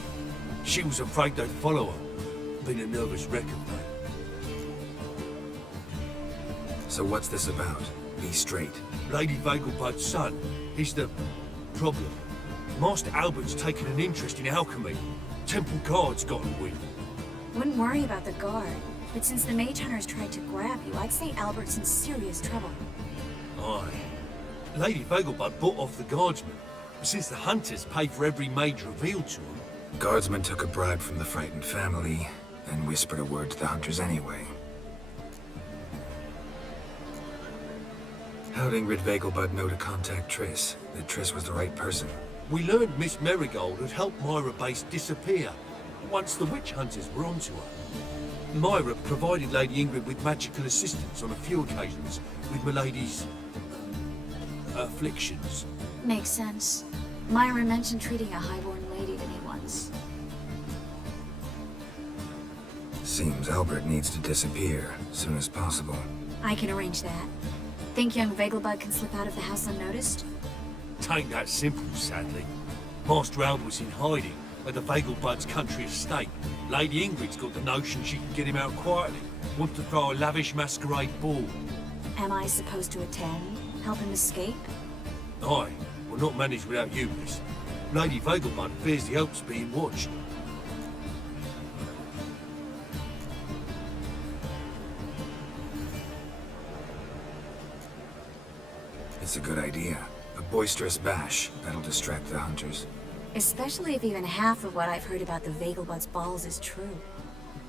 She was afraid they'd follow her. Been a nervous wreck of that. So what's this about? Be straight. Lady Vegelbud's son. He's the problem. Master Albert's taken an interest in alchemy. Temple Guard's got him wind. Wouldn't worry about the guard, but since the mage hunters tried to grab you, I'd say Albert's in serious trouble. Aye. Lady Vegelbud bought off the guardsmen, since the hunters paid for every mage revealed to them. Guardsmen took a bribe from the frightened family, and whispered a word to the hunters anyway. How'd Ingrid Vegelbud know to contact Triss? That Triss was the right person? We learned Miss Marigold had helped Myra Base disappear, once the witch hunters were onto her. Myra provided Lady Ingrid with magical assistance on a few occasions with Milady's... afflictions. Makes sense. Myra mentioned treating a highborn lady to me once. Seems Albert needs to disappear, soon as possible. I can arrange that. Think young Vegelbud can slip out of the house unnoticed? Tain't that simple, sadly. Master Albert's in hiding at the Vegelbud's country estate. Lady Ingrid's got the notion she can get him out quietly. Wants to throw a lavish masquerade ball. Am I supposed to attend? Help him escape? Aye, will not manage without you, miss. Lady Vegelbud fears the Alps being watched. It's a good idea. A boisterous bash. That'll distract the hunters. Especially if even half of what I've heard about the Vegelbud's balls is true.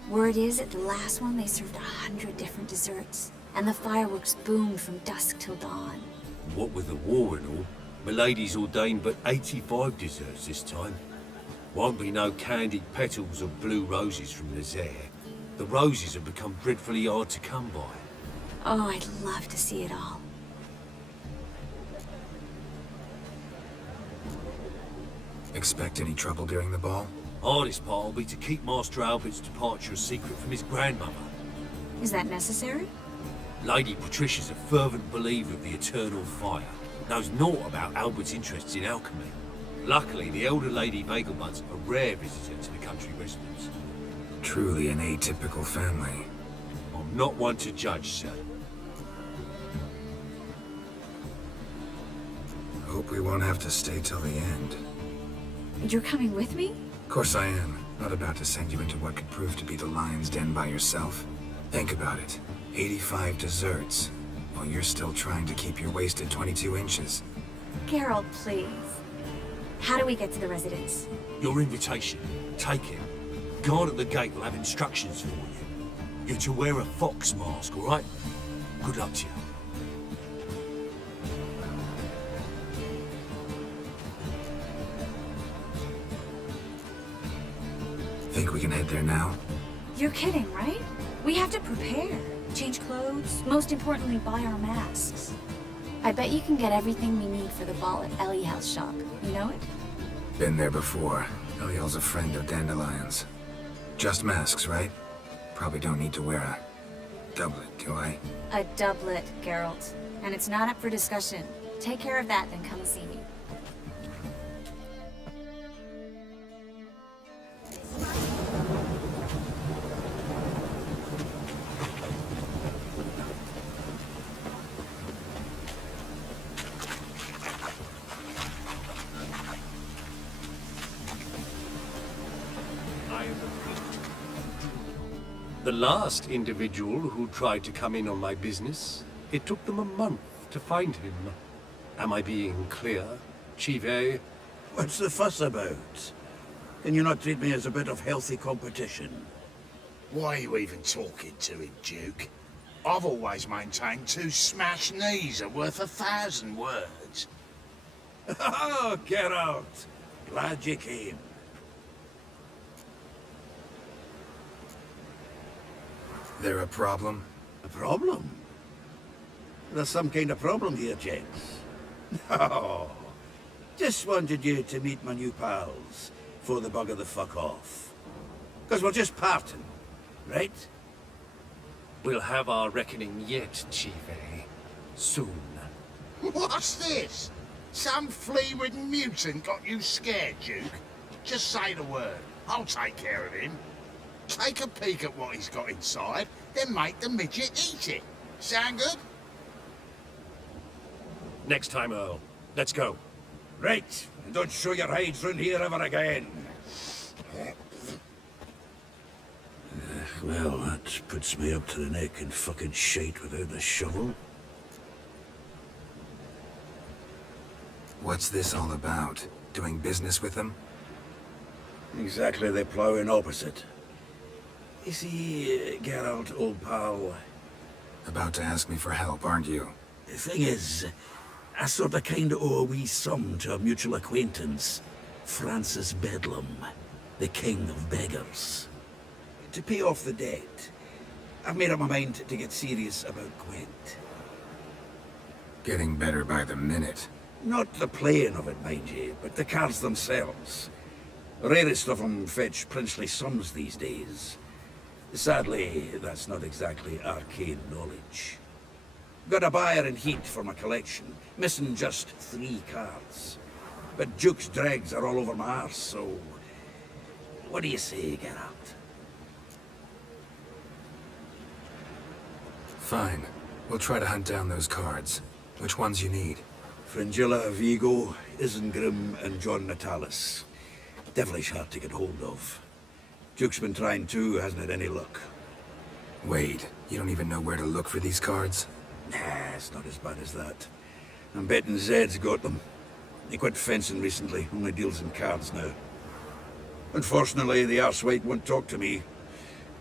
Word is, at the last one they served 100 different desserts, and the fireworks boomed from dusk till dawn. What with the war and all, Milady's ordained but 85 desserts this time. Won't be no candied petals or blue roses from Nazaire. The roses have become dreadfully hard to come by. Oh, I'd love to see it all. Expect any trouble during the ball? Hardest part will be to keep Master Albert's departure a secret from his grandmother. Is that necessary? Lady Patricia's a fervent believer of the eternal fire. Knows naught about Albert's interests in alchemy. Luckily, the elder Lady Vegelbud's a rare visitor to the country residence. Truly an atypical family. I'm not one to judge, sir. Hope we won't have to stay till the end. You're coming with me? Of course I am. Not about to send you into what could prove to be the lion's den by yourself. Think about it. 85 desserts, while you're still trying to keep your waist at 22 inches. Geralt, please. How do we get to the residence? Your invitation. Take it. Guard at the gate will have instructions for you. You're to wear a fox mask, all right? Good luck to you. Think we can head there now? You're kidding, right? We have to prepare. Change clothes, most importantly, buy our masks. I bet you can get everything we need for the ball at Eliel's shop. You know it? Been there before. Eliel's a friend of Dandelion's. Just masks, right? Probably don't need to wear a doublet, do I? A doublet, Geralt. And it's not up for discussion. Take care of that, then come see me. The last individual who tried to come in on my business, it took them a month to find him. Am I being clear, Chive? What's the fuss about? Can you not treat me as a bit of healthy competition? Why are you even talking to him, Duke? I've always maintained 2 smashed knees are worth 1,000 words. Oh, get out! Glad you came. There a problem? A problem? There's some kind of problem here, gents. No. Just wanted you to meet my new pals before they bugger the fuck off. Because we're just parting, right? We'll have our reckoning yet, Chief A. Soon. What's this? Some flea-ridden mutant got you scared, Duke? Just say the word. I'll take care of him. Take a peek at what he's got inside, then make the midget eat it. Sound good? Next time, Earl. Let's go. Right. And don't show your hides round here ever again. Well, that puts me up to the neck in fucking shite without a shovel. What's this all about? Doing business with them? Exactly the ploughing opposite. You see, Geralt, old pal... About to ask me for help, aren't you? The thing is, I sort of kinda owe a wee sum to a mutual acquaintance, Francis Bedlam, the king of beggars. To pay off the debt, I've made up my mind to get serious about Gwent. Getting better by the minute. Not the playing of it, mind you, but the cards themselves. The rarest of them fetch princely sums these days. Sadly, that's not exactly arcane knowledge. Got a buyer in heat for my collection, missing just 3 cards. But Duke's dregs are all over my arse, so... What do you say, Geralt? Fine. We'll try to hunt down those cards. Which ones you need? Fringilla, Vigo, Isengrim, and John Natalis. Devilish hard to get hold of. Duke's been trying too, hasn't had any luck. Wait, you don't even know where to look for these cards? Nah, it's not as bad as that. I'm betting Zed's got them. He quit fencing recently, only deals in cards now. Unfortunately, the arsewite won't talk to me.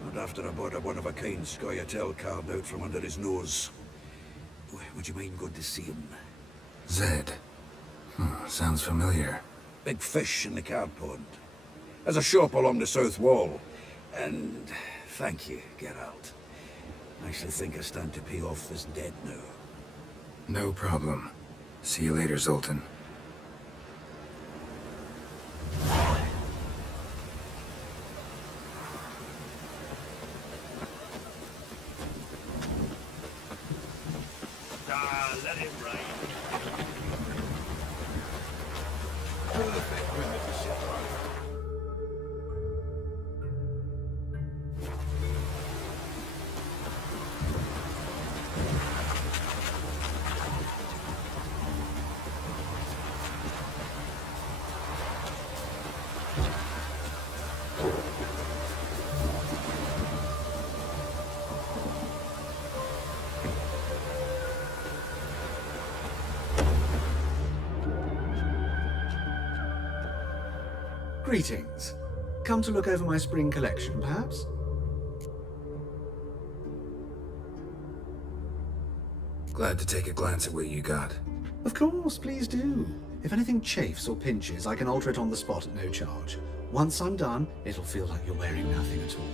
Not after I bought a one-of-a-kind Scoia'tael card out from under his nose. Would you mind going to see him? Zed. Sounds familiar. Big fish in the card pond. Has a shop along the south wall. And thank you, Geralt. I actually think I stand to pay off this debt now. No problem. See you later, Zoltan. Let it rain. Greetings. Come to look over my spring collection, perhaps? Glad to take a glance at what you got. Of course, please do. If anything chafes or pinches, I can alter it on the spot at no charge. Once I'm done, it'll feel like you're wearing nothing at all.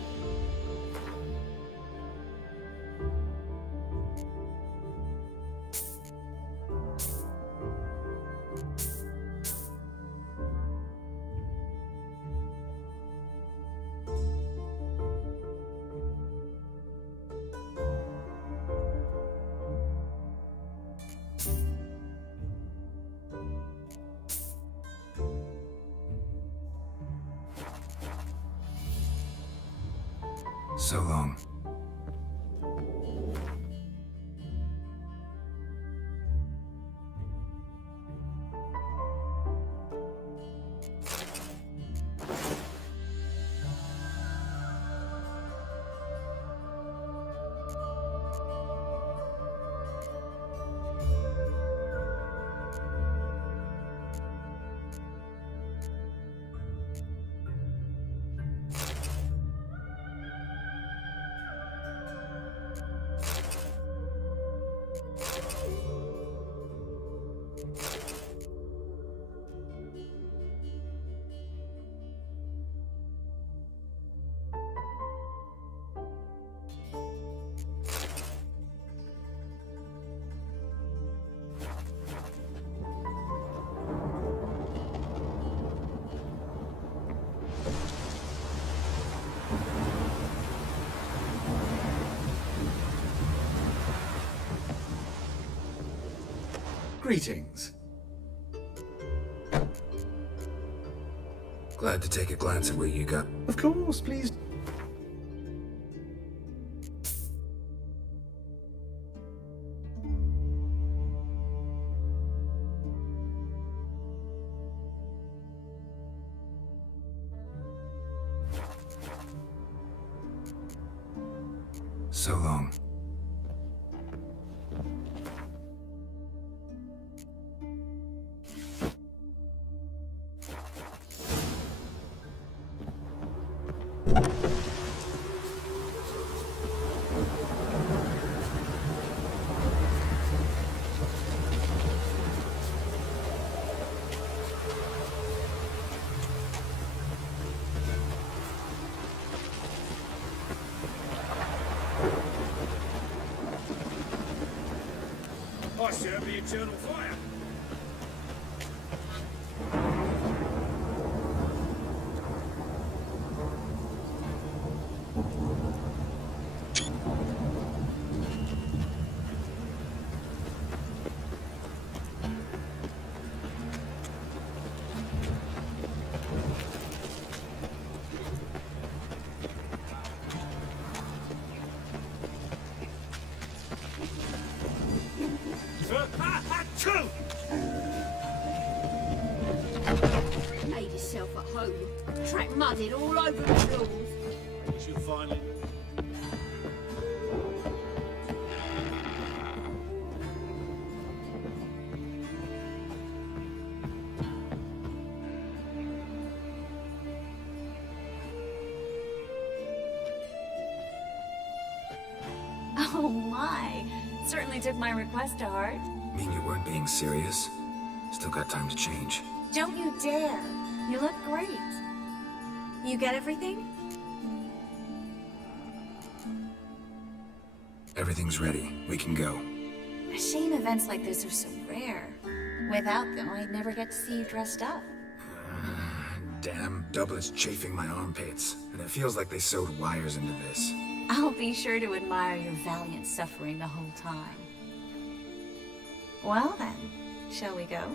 So long. Greetings. Glad to take a glance at what you got. Of course, please. So long. I serve the eternal fire. Made yourself at home. Track mudded all over the floors. She'll finally. Oh my. Certainly took my request to heart. Mean you weren't being serious? Still got time to change. Don't you dare. You look great. You get everything? Everything's ready. We can go. A shame events like this are so rare. Without them, I'd never get to see you dressed up. Damn, Dublin's chafing my armpits, and it feels like they sewed wires into this. I'll be sure to admire your valiant suffering the whole time. Well then, shall we go?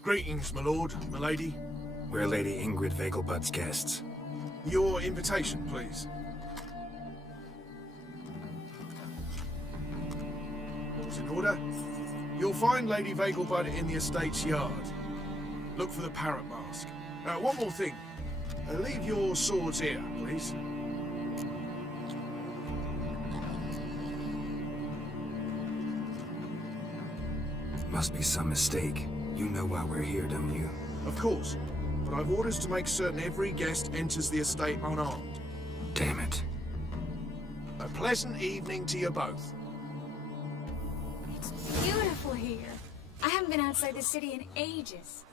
Greetings, my lord, my lady. We're Lady Ingrid Vegelbud's guests. Your invitation, please. All's in order. You'll find Lady Vegelbud in the estate's yard. Look for the parrot mask. One more thing. Leave your swords here, please. Must be some mistake. You know why we're here, don't you? Of course. But I've orders to make certain every guest enters the estate unarmed. Damn it. A pleasant evening to you both. It's beautiful here. I haven't been outside the city in ages.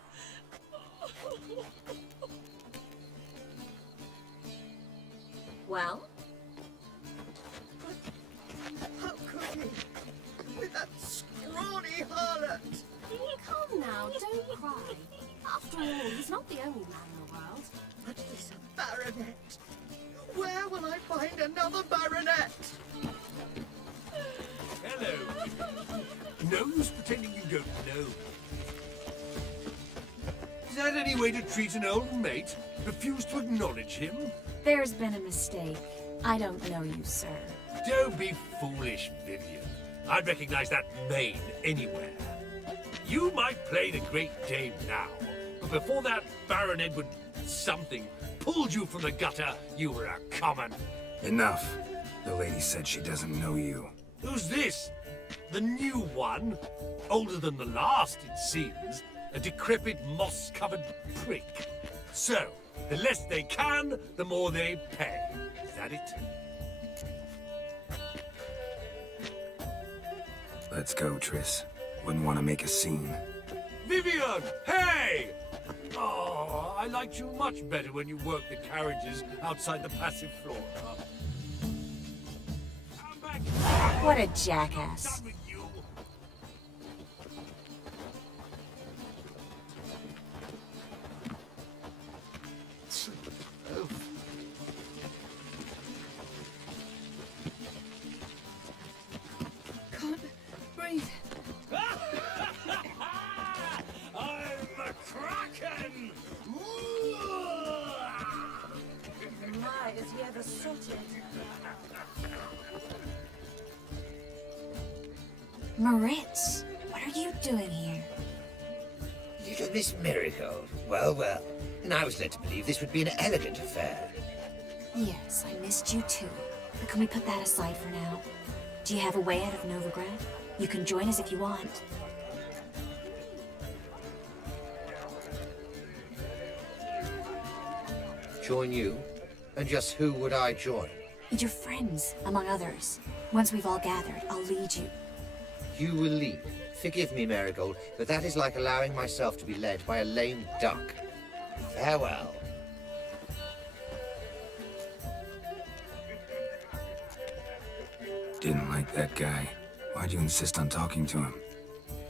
Well? How could he? With that scrawny harlot! Come now, don't cry. After all, he's not the only man in the world. But this a baronet. Where will I find another baronet? Hello. No use pretending you don't know. Is that any way to treat an old mate? Refuse to acknowledge him? There's been a mistake. I don't know you, sir. Don't be foolish, Vivian. I'd recognize that mane anywhere. You might play the Great Dame now, but before that Baron Edward something pulled you from the gutter, you were a common. Enough. The lady said she doesn't know you. Who's this? The new one? Older than the last, it seems. A decrepit, moss-covered prick. So, the less they can, the more they pay. Is that it? Let's go, Triss. Wouldn't want to make a scene. Vivian! Hey! Oh, I liked you much better when you worked the carriages outside the passive floor. What a jackass. Bits of... Can't breathe. I'm a kraken! My, is he ever sorted? Moritz, what are you doing here? Little Miss Marigold. Well, well. And I was led to believe this would be an elegant affair. Yes, I missed you too. But can we put that aside for now? Do you have a way out of Novigrad? You can join us if you want. Join you? And just who would I join? Your friends, among others. Once we've all gathered, I'll lead you. You will lead. Forgive me, Marigold, but that is like allowing myself to be led by a lame duck. Farewell. Didn't like that guy. Why'd you insist on talking to him?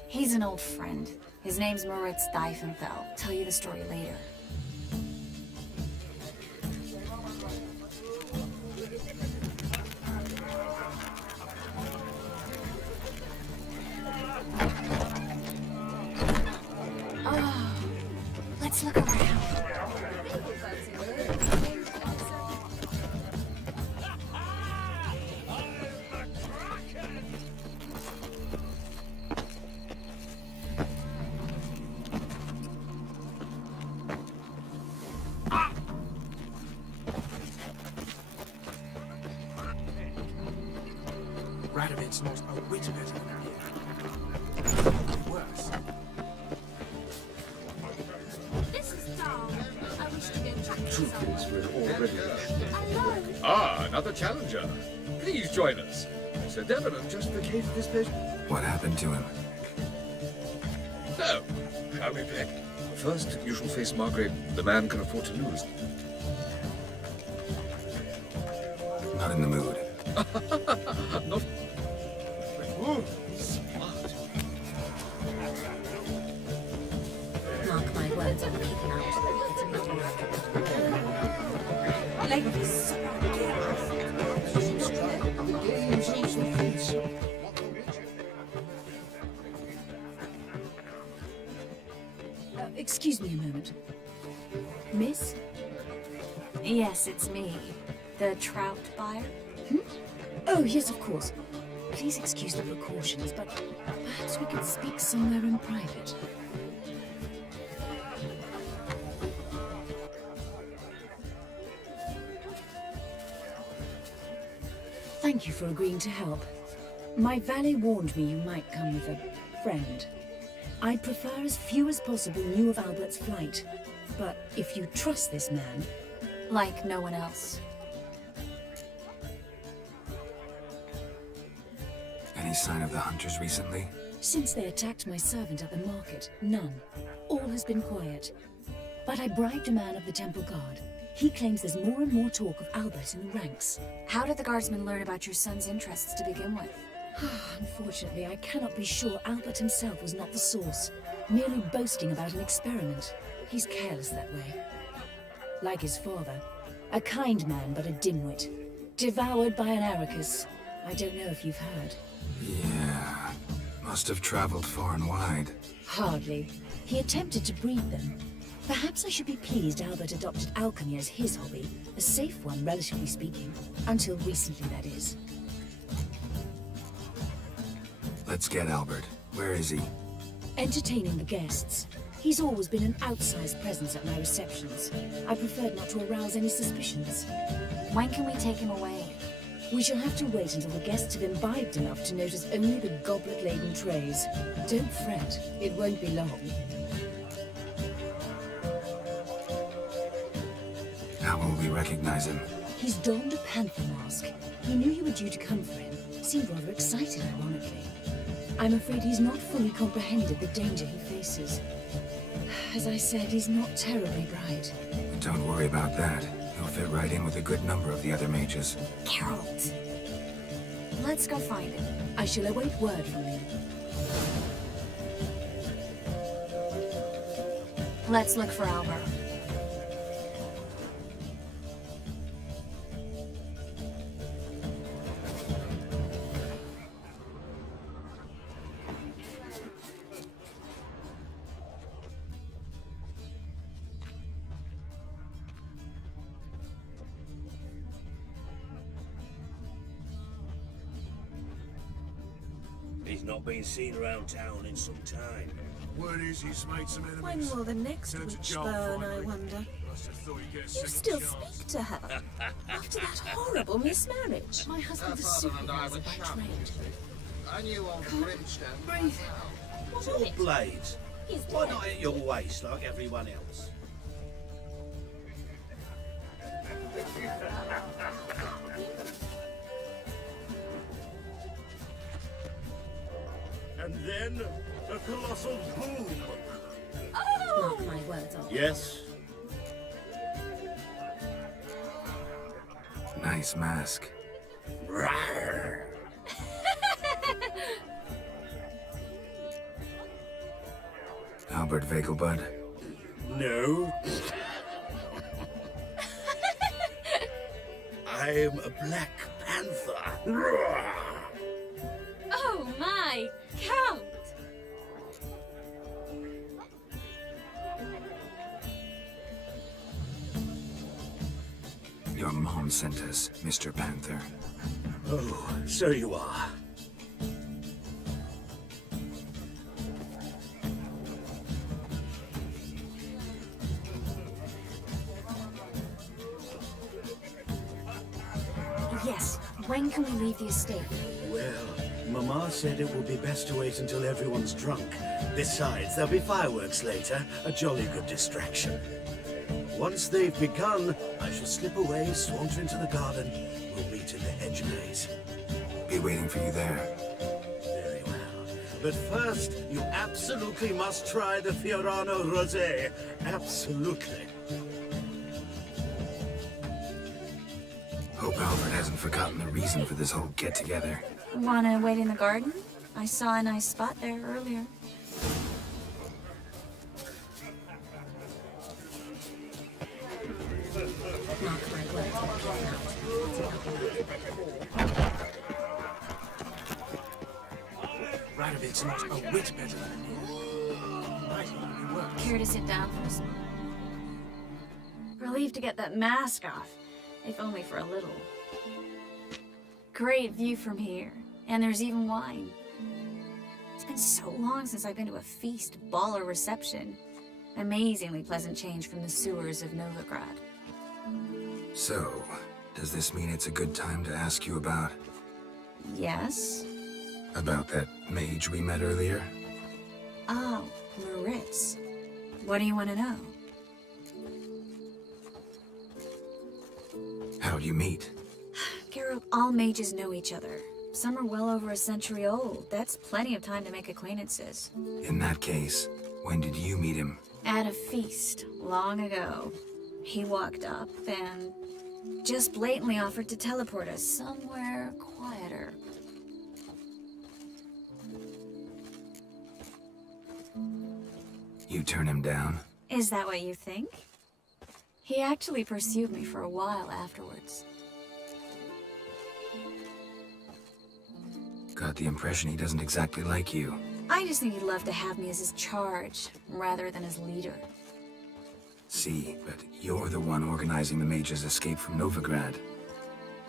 He's an old friend. His name's Moritz Diefenfeld. Tell you the story later. Oh, let's look around. Radovid's not a whit better than you. Worse. This is dull. I wish to go back to Truth is, we're already Hello. Ah, another challenger. Please join us. Sir Debenham just vacated this place. What happened to him? So, shall we play? First, you shall face Margaret. The man can afford to lose. Not in the mood. Not... Ooh, smart. Mark my words, I'll keep him out. It's a matter of... Ladies. Excuse me a moment. Miss? Yes, it's me. The trout buyer? Oh, yes, of course. Please excuse the precautions, but perhaps we could speak somewhere in private. Thank you for agreeing to help. My valet warned me you might come with a friend. I'd prefer as few as possible knew of Albert's flight, but if you trust this man... Like no one else. Any sign of the hunters recently? Since they attacked my servant at the market, none. All has been quiet. But I bribed a man of the Temple Guard. He claims there's more and more talk of Albert in the ranks. How did the guardsmen learn about your son's interests to begin with? Unfortunately, I cannot be sure Albert himself was not the source, merely boasting about an experiment. He's careless that way. Like his father, a kind man but a dimwit. Devoured by an Arrakis. I don't know if you've heard. Yeah. Must have traveled far and wide. Hardly. He attempted to breed them. Perhaps I should be pleased Albert adopted alchemy as his hobby. A safe one, relatively speaking. Until recently, that is. Let's get Albert. Where is he? Entertaining the guests. He's always been an outsized presence at my receptions. I preferred not to arouse any suspicions. When can we take him away? We shall have to wait until the guests have imbibed enough to notice only the goblet-laden trays. Don't fret, it won't be long. How will we recognize him? He's donned a panther mask. He knew you were due to come for him. Seemed rather excited, ironically. I'm afraid he's not fully comprehended the danger he faces. As I said, he's not terribly bright. Don't worry about that. He'll fit right in with a good number of the other mages. Geralt. Let's go find him. I shall await word from you. Let's look for Albert. He's not been seen around town in some time. Word is he's made some enemies. When will the next Turned to witch Joel burn, I finally. wonder? Must have thought he'd get a You second still chance. speak to her after that horrible mismarriage. My husband's a supervisor by trade. I knew old Brimstone. Breathe. It's all blades. Why not at your waist like everyone else? And then, a colossal boom. Mark my words on it. Yes? Nice mask. Rawr. Albert Vegelbud. No. I'm a Black Panther. Rawr. Oh my, Count! Your mom sent us, Mr. Panther. Oh, so you are. Yes, when can we leave the estate? Well, Mama said it would be best to wait until everyone's drunk. Besides, there'll be fireworks later, a jolly good distraction. Once they've begun, I shall slip away, saunter into the garden. We'll meet in the hedge maze. Be waiting for you there. Very well. But first, you absolutely must try the Fiorano Rosé. Absolutely. Hope Albert hasn't forgotten the reason for this whole get-together. Wanna wait in the garden? I saw a nice spot there earlier. Mark my words on Radovic's not a whit better than you. Might even be worse. Care to sit down for a smoke? Relieved to get that mask off, if only for a little. Great view from here, and there's even wine. It's been so long since I've been to a feast, ball, or reception. Amazingly pleasant change from the sewers of Novigrad. So, does this mean it's a good time to ask you about... Yes? about that mage we met earlier? Oh, Maritz. What do you want to know? How'd you meet? Geralt, all mages know each other. Some are well over a century old. That's plenty of time to make acquaintances. In that case, when did you meet him? At a feast, long ago. He walked up and just blatantly offered to teleport us somewhere quieter. You turn him down? Is that what you think? He actually pursued me for a while afterwards. Got the impression he doesn't exactly like you. I just think he'd love to have me as his charge, rather than his leader. See, but you're the one organizing the mage's escape from Novigrad.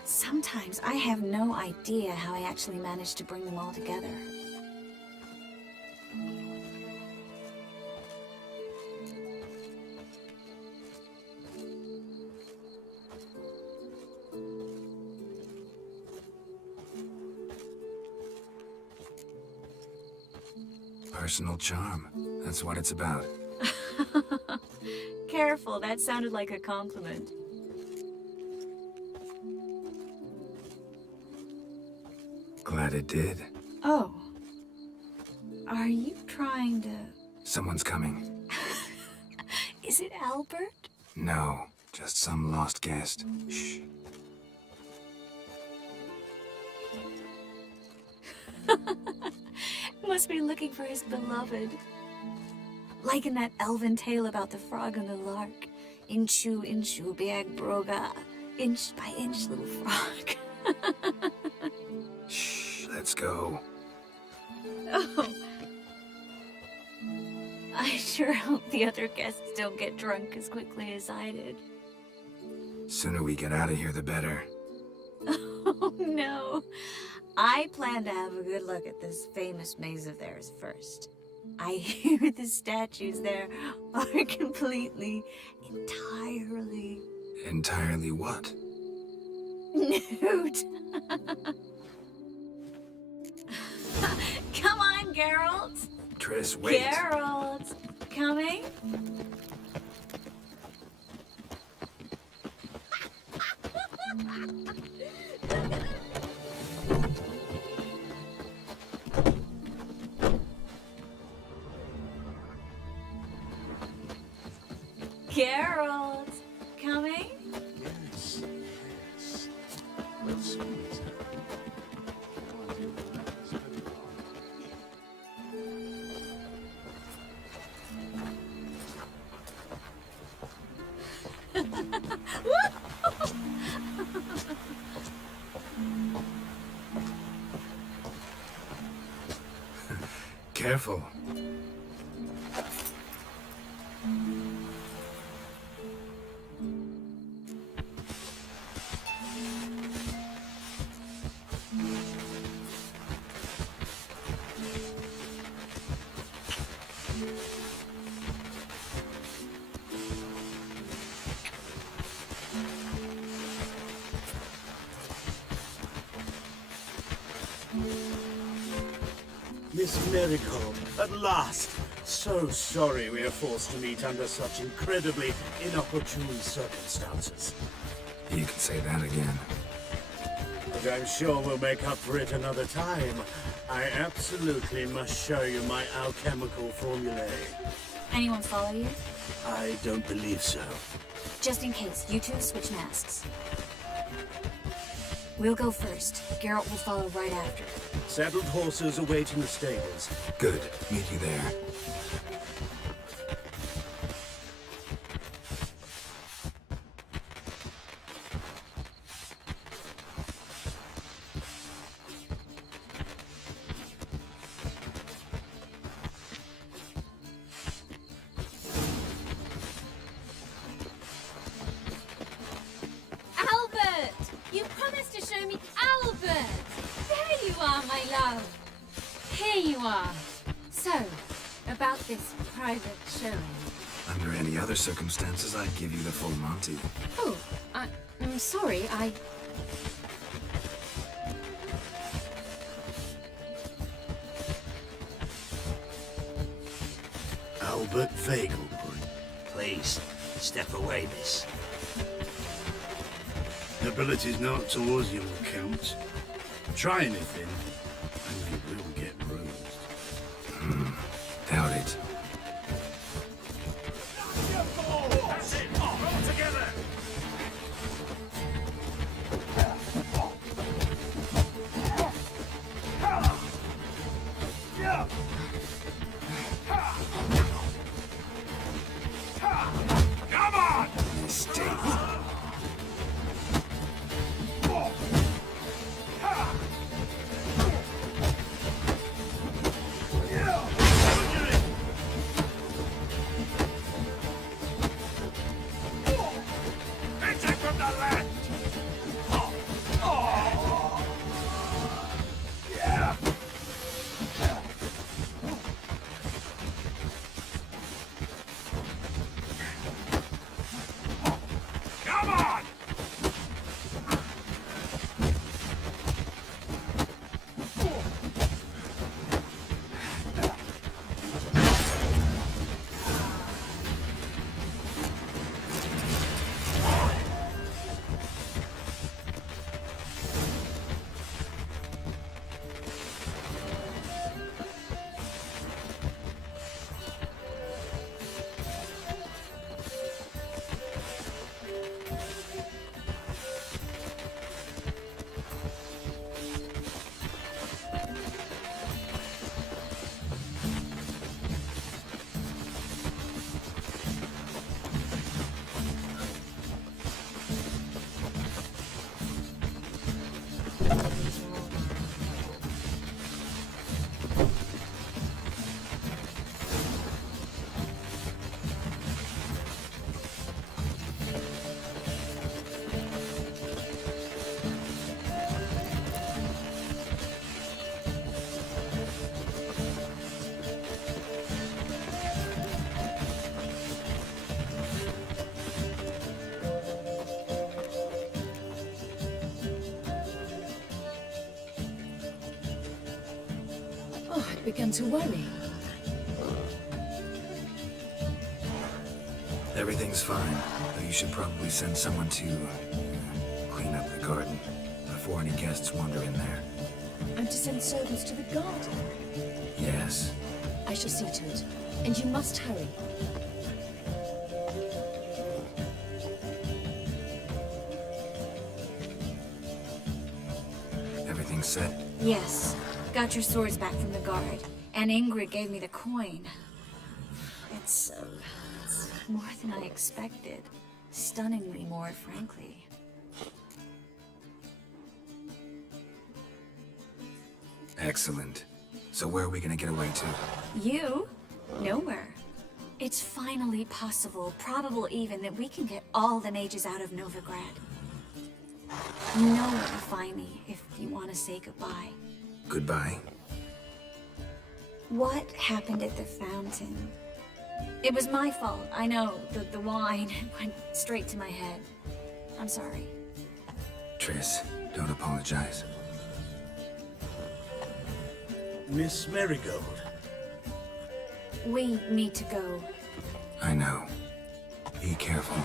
Sometimes I have no idea how I actually managed to bring them all together. Personal charm. That's what it's about. Careful, that sounded like a compliment. Glad it did. Oh. Are you trying to... Someone's coming. Is it Albert? No, just some lost guest. Shh. Must be looking for his beloved. Like in that elven tale about the frog and the lark. Inchu, inchu, beag broga. Inch by inch, little frog. Shh, let's go. Oh. I sure hope the other guests don't get drunk as quickly as I did. Sooner we get out of here, the better. Oh no. I plan to have a good look at this famous maze of theirs first. I hear the statues there are completely, entirely... Entirely what? nude. Come on, Geralt. Triss, wait. Geralt, coming? Geralt, coming? Yes, yes. Well, sweet. Careful. Miss Marigold, at last! So sorry we are forced to meet under such incredibly inopportune circumstances. You can say that again. But I'm sure we'll make up for it another time. I absolutely must show you my alchemical formulae. Anyone follow you? I don't believe so. Just in case, you two switch masks. We'll go first. Geralt will follow right after. Saddled horses await in the stables. Good. Meet you there. Albert! You promised to show me Albert! There you are, my love! Here you are. So, about this private showing. Under any other circumstances, I'd give you the full Monty. Oh, I'm sorry, Albert Vegelbud, please, step away, miss. Nobility's not towards young Count. Try anything, and you will get bruised. Doubt it. That's it! All together! Come on! Mistake. Attack from the left! Yeah! Come on! begun to worry. Everything's fine, though you should probably send someone to clean up the garden before any guests wander in there. I'm to send servants to the garden? Yes. I shall see to it. And you must hurry. Everything set? Yes. Got your swords back from the guard. And Ingrid gave me the coin. It's more than I expected. Stunningly more, frankly. Excellent. So where are we gonna get away to? You? Nowhere. It's finally possible, probable even, that we can get all the mages out of Novigrad. You know where to find me if you want to say goodbye. Goodbye. What happened at the fountain? It was my fault, I know. The wine went straight to my head. I'm sorry. Triss, don't apologize. Miss Marigold. We need to go. I know. Be careful.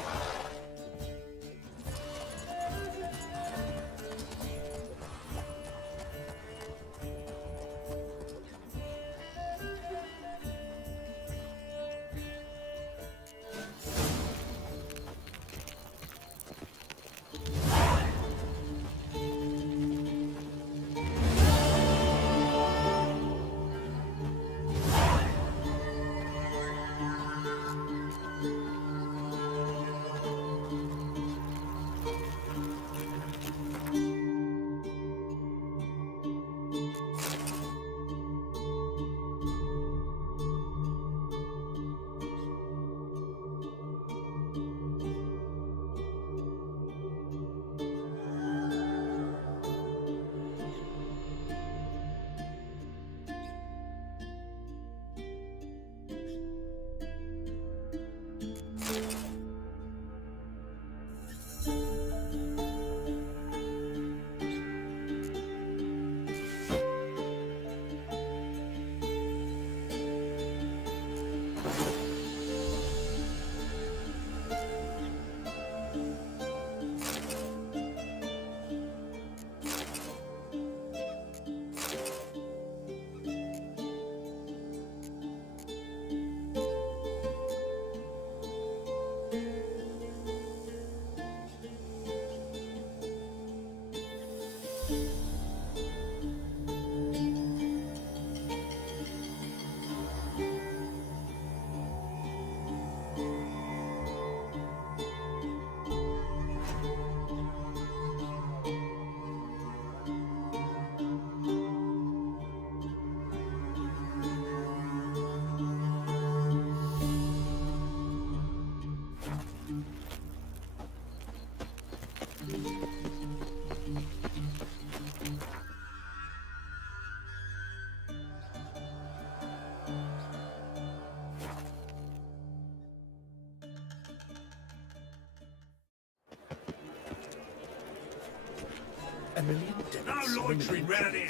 A million devils. No loitering round here.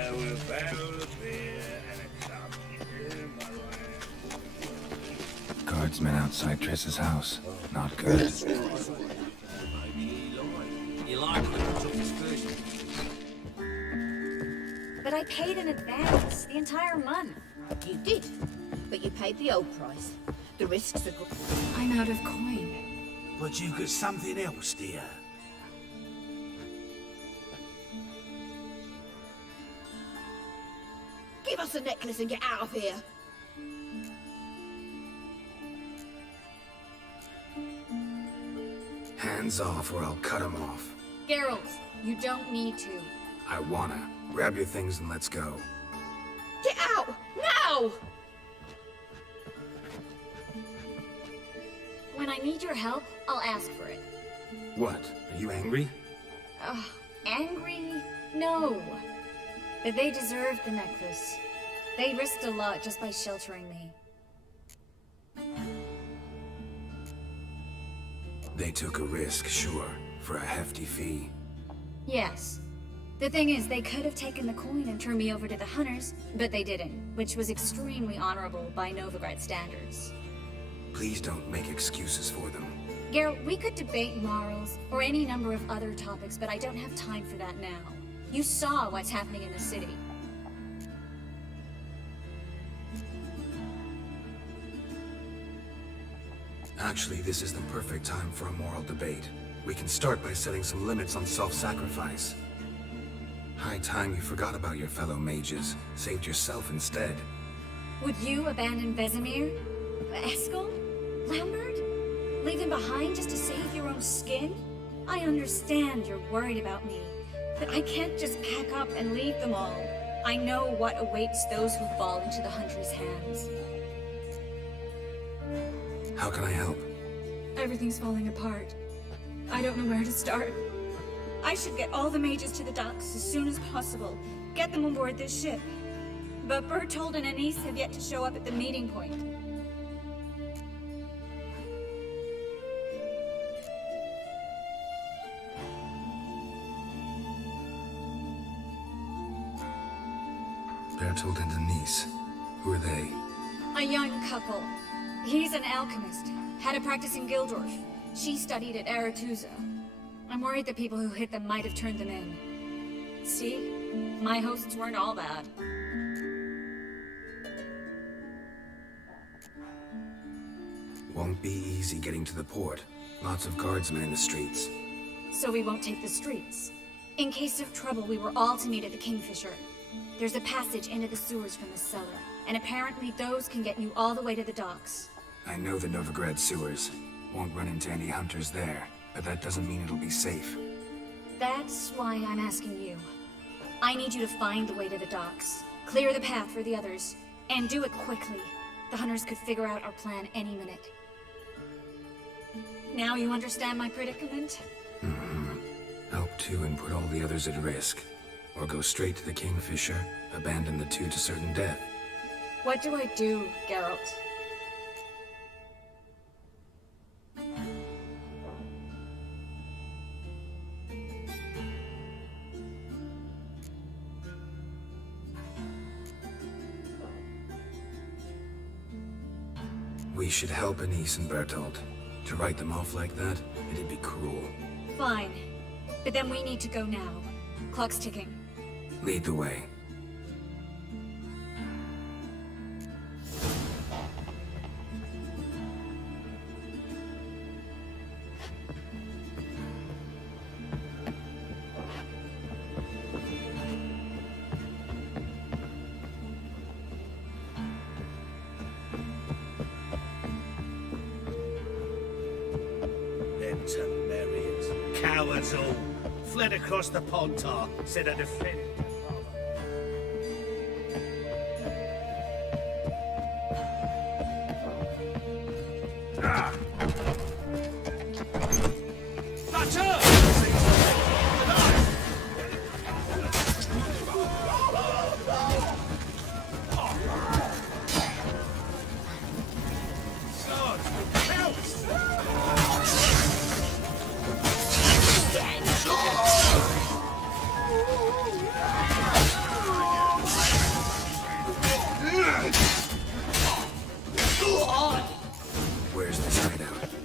Have a barrel of beer and a cup in my hand. Guardsmen outside Triss's house. Not good. You like when I took his first. But I paid in advance, the entire month. You did, but you paid the old price. The risks are good. I'm out of coin. But you've got something else, dear. Give us the necklace and get out of here. Hands off or I'll cut him off. Geralt, you don't need to. I wanna. Grab your things and let's go. Get out! Now! When I need your help, I'll ask for it. What? Are you angry? Angry? No. But they deserved the necklace. They risked a lot just by sheltering me. They took a risk, sure, for a hefty fee. Yes. The thing is, they could have taken the coin and turned me over to the hunters, but they didn't, which was extremely honorable by Novigrad standards. Please don't make excuses for them. Geralt, we could debate morals, or any number of other topics, but I don't have time for that now. You saw what's happening in the city. Actually, this is the perfect time for a moral debate. We can start by setting some limits on self-sacrifice. High time you forgot about your fellow mages, saved yourself instead. Would you abandon Vesemir? Eskel? Lambert? Leave him behind just to save your own skin? I understand you're worried about me, but I can't just pack up and leave them all. I know what awaits those who fall into the Hunter's hands. How can I help? Everything's falling apart. I don't know where to start. I should get all the mages to the docks as soon as possible. Get them aboard this ship. But Bertold and Anise have yet to show up at the meeting point. Bertold and Anise. Who are they? A young couple. He's an alchemist. Had a practice in Gildorf. She studied at Aretuza. I'm worried the people who hit them might have turned them in. See? My hosts weren't all bad. Won't be easy getting to the port. Lots of guardsmen in the streets. So we won't take the streets. In case of trouble, we were all to meet at the Kingfisher. There's a passage into the sewers from the cellar, and apparently those can get you all the way to the docks. I know the Novigrad sewers. Won't run into any hunters there, but that doesn't mean it'll be safe. That's why I'm asking you. I need you to find the way to the docks, clear the path for the others, and do it quickly. The hunters could figure out our plan any minute. Now you understand my predicament? Help two and put all the others at risk. Or go straight to the Kingfisher, abandon the two to certain death. What do I do, Geralt? We should help Anise and Bertold. To write them off like that, it'd be cruel. Fine. But then we need to go now. Clock's ticking. Lead the way. Them to Merriott. Cowards all. Fled across the Pontar, said a defend.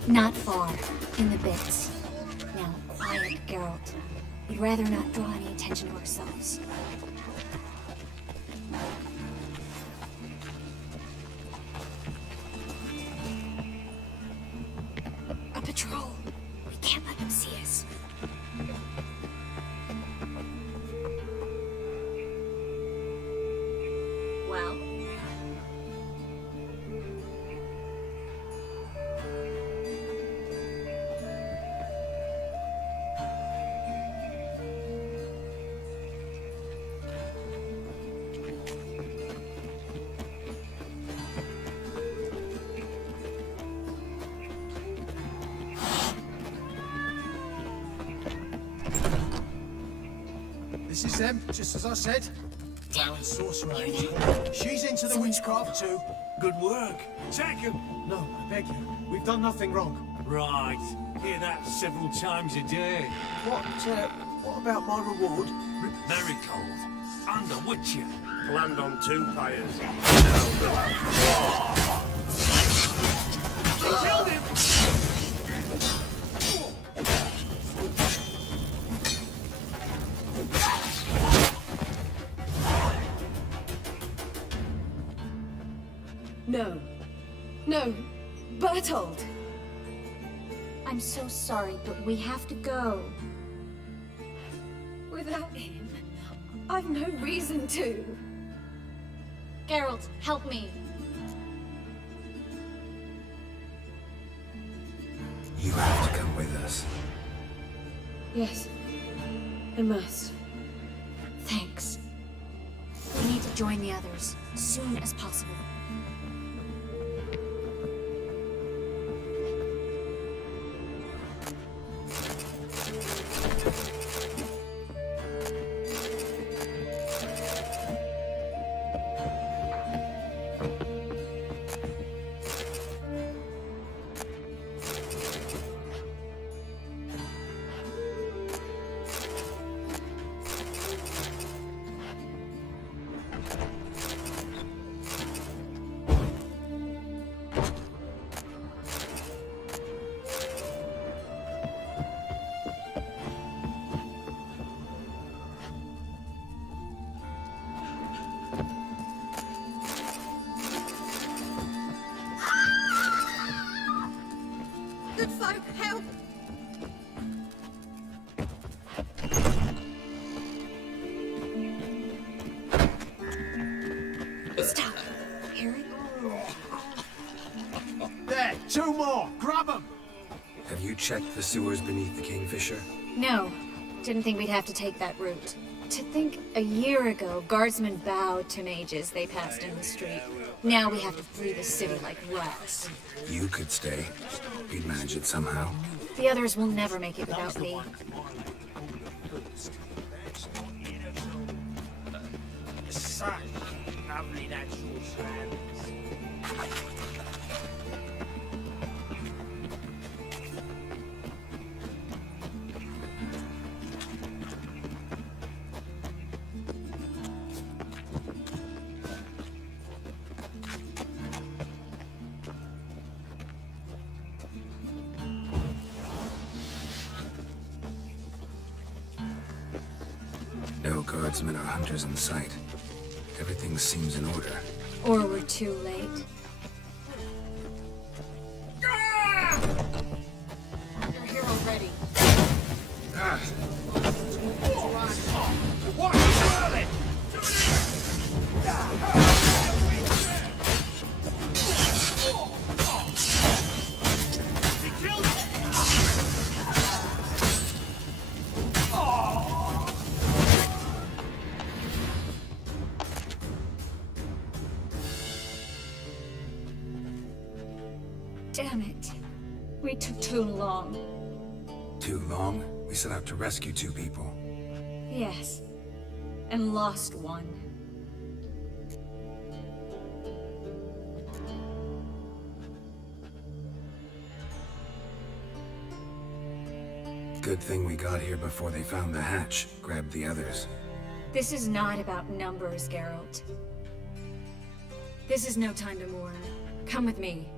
Not far. In the bits. Now, quiet, Geralt. We'd rather not draw any attention to ourselves. A patrol. We can't let them see us. Well? This is them, just as I said. Down sorcerer angel. She's into the witchcraft too. Good work. Take him. No, I beg you. We've done nothing wrong. Right. Hear that several times a day. What about my reward? Very cold. Under Witcher. Land on 2 pyres. Killed him! No. No. Bertold! I'm so sorry, but we have to go. Without him, I've no reason to. Geralt, help me. You have to come with us. Yes. I must. Thanks. We need to join the others, as soon as possible. Good folk, help! Stop. Harry? There, 2 more! Grab them! Have you checked the sewers beneath the Kingfisher? No. Didn't think we'd have to take that route. To think a year ago, guardsmen bowed to mages they passed in the street. Now we have to flee the city like rats. You could stay. You'd manage it somehow. The others will never make it without me. Such lovely natural surroundings. No guardsmen or hunters in sight. Everything seems in order. Or we're too late. You're here already. Damn it. We took too long. Too long? We set out to rescue 2 people. Yes. And lost one. Good thing we got here before they found the hatch, grabbed the others. This is not about numbers, Geralt. This is no time to mourn. Come with me.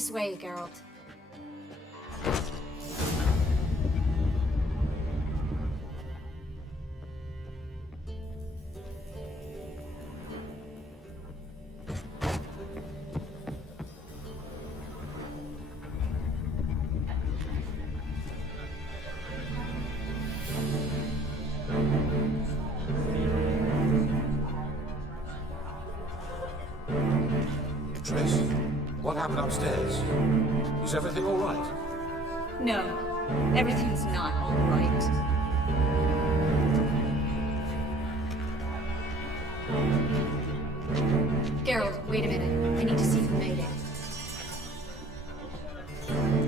This way, Geralt. Triss, what happened upstairs? Is everything all right? No, everything's not all right. Geralt, wait a minute. I need to see who made it.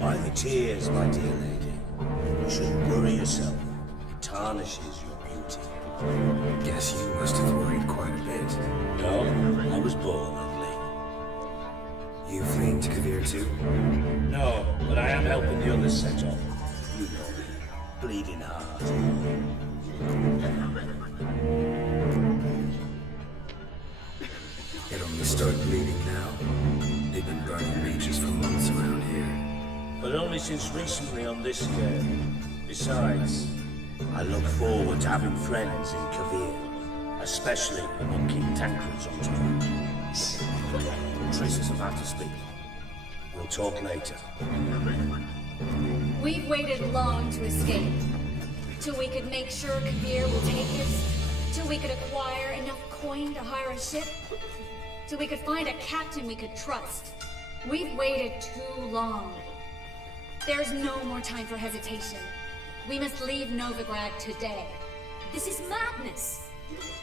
By the tears, my dear lady. You shouldn't worry yourself. It tarnishes your beauty. Guess you must have worried quite a bit. No, I was born ugly. You fleeing to Kavir too? No, but I am helping the others set off. You know me. Bleeding heart. It only started bleeding now. They've been burning mages for months around here. But only since recently on this scale. Besides, I look forward to having friends in Kavir. Especially among King Tancred's on top. Triss is about to speak. We'll talk later. We've waited long to escape. Till we could make sure Kavir will take us. Till we could acquire enough coin to hire a ship. Till we could find a captain we could trust. We've waited too long. There's no more time for hesitation. We must leave Novigrad today. This is madness.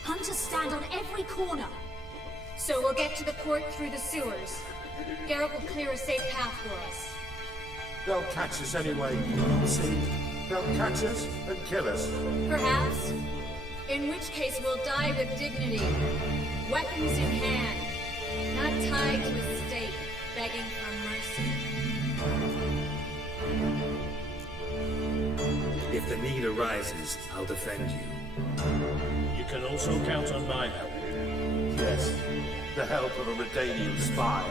Hunters stand on every corner. So we'll get to the port through the sewers. Geralt will clear a safe path for us. They'll catch us anyway. See? They'll catch us and kill us. Perhaps. In which case we'll die with dignity. Weapons in hand. Not tied to a stake, begging for mercy. If the need arises, I'll defend you. You can also count on my help. Yes, the help of a Redanian spy,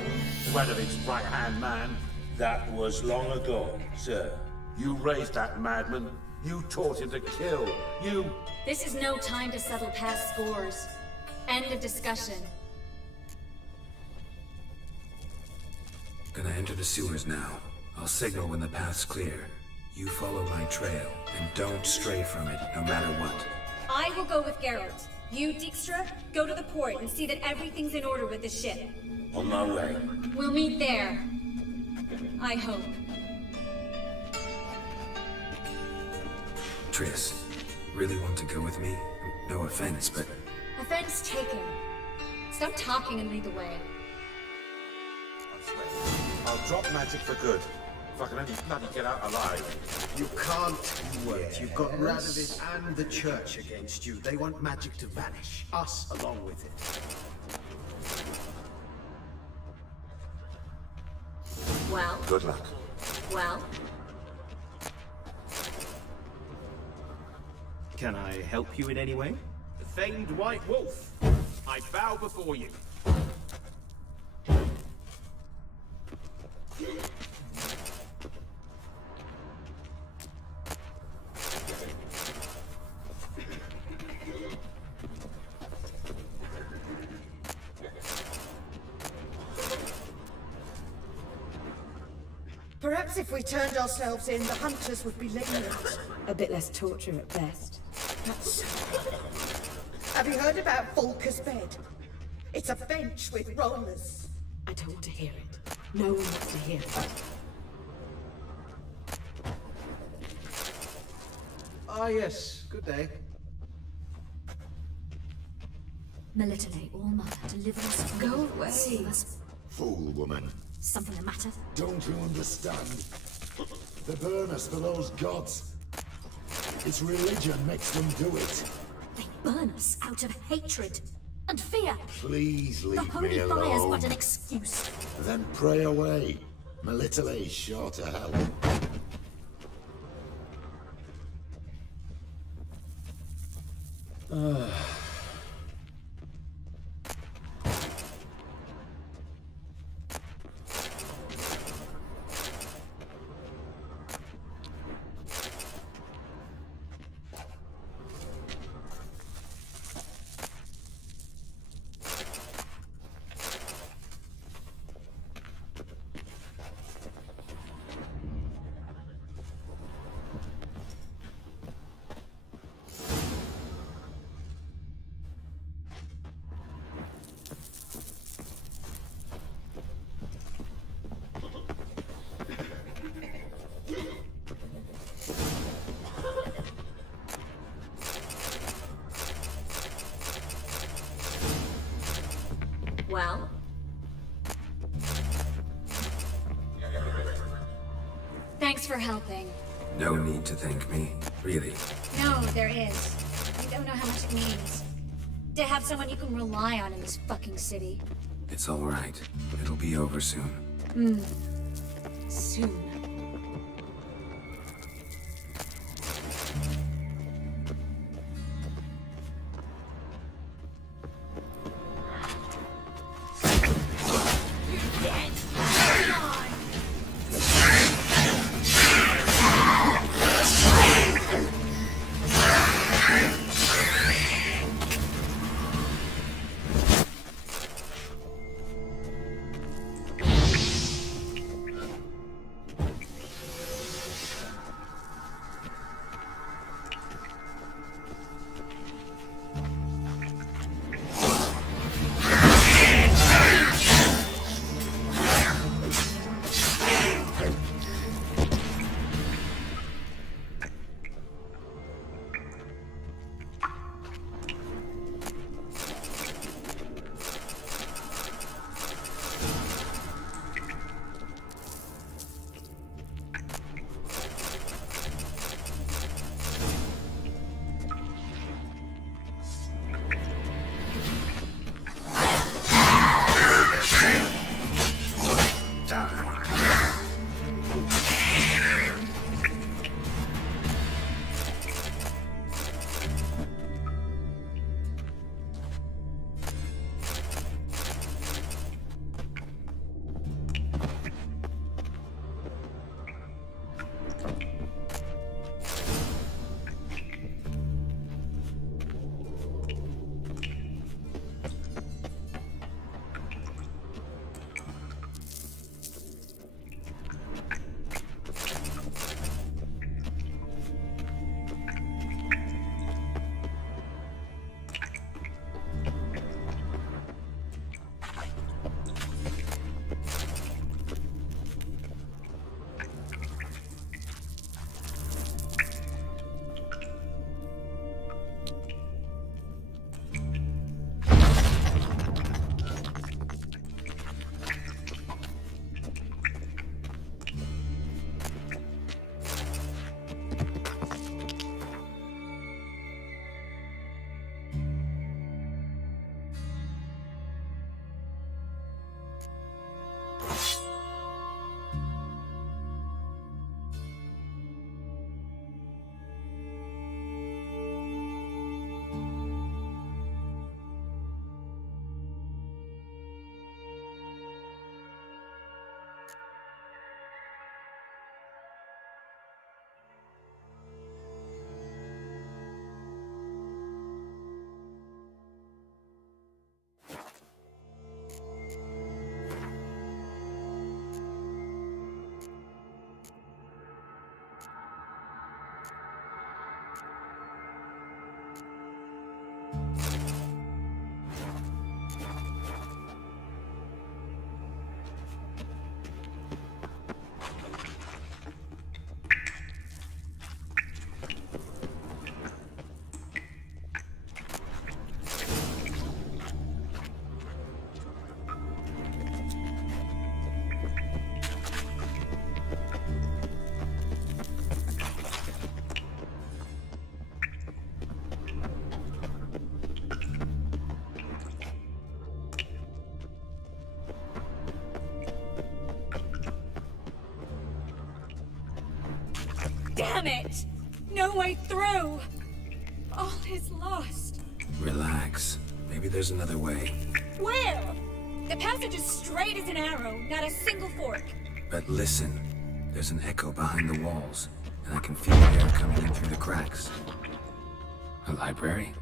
Gwynevic's right-hand man. That was long ago, sir. You raised that madman. You taught him to kill. You... This is no time to settle past scores. End of discussion. Gonna enter the sewers now. I'll signal when the path's clear. You follow my trail, and don't stray from it, no matter what. I will go with Geralt. You, Dijkstra, go to the port and see that everything's in order with the ship. On my way. We'll meet there. I hope. Triss, really want to go with me? No offense, but... Offense taken. Stop talking and lead the way. I'll drop magic for good. If I can only bloody get out alive. You can't wait. You've got Radovid and the church against you. They want magic to vanish. Us along with it. Well? Good luck. Well? Can I help you in any way? The famed White Wolf. I bow before you. Perhaps if we turned ourselves in, the hunters would be lenient. A bit less torture at best. That's... Have you heard about Volker's bed? It's a bench with rollers. I don't want to hear it. No one wants to hear it. Ah, yes. Good day. Melitele, All-Mother, deliver us from Go evil. away. Save us. Fool woman. Something the matter? Don't you understand? They burn us for those gods. It's religion makes them do it. They burn us out of hatred and fear. Please The leave holy me fire's alone. but an excuse. Then pray away. Melitele's sure to help. well. Thanks for helping. No need to thank me, really. No, there is. You don't know how much it means. To have someone you can rely on in this fucking city. It's all right. It'll be over soon. Soon. Damn it! No way through! All is lost. Relax. Maybe there's another way. Where? The passage is straight as an arrow, not a single fork. But listen. There's an echo behind the walls, and I can feel the air coming in through the cracks. A library?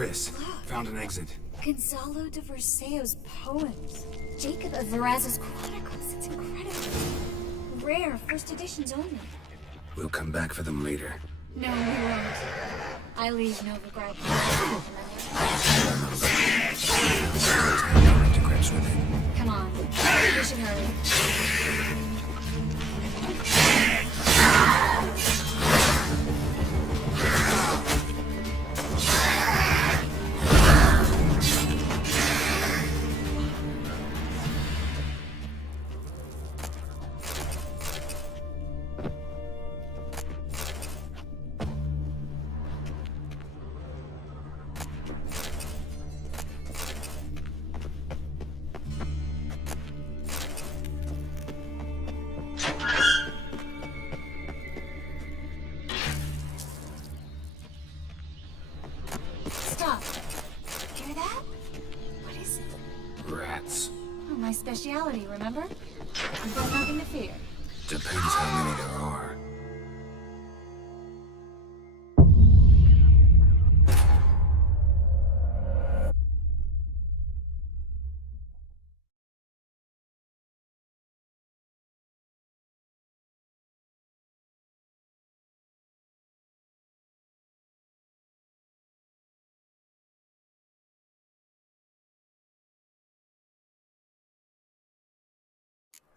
Triss, found an exit. Gonzalo de Verseo's poems. Jacob of Varaz's Chronicles. It's incredible. Rare, first editions only. We'll come back for them later. No, we won't. I leave Novigrad. To grips with it. Come on. We should hurry. Stop. Hear that? What is it? Rats. Oh, my speciality, remember? You've got nothing to fear. Depends how many there are.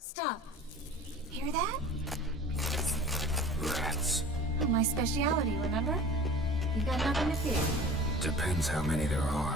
Stop. Hear that? Rats. Oh, my speciality, remember? You've got nothing to fear. Depends how many there are.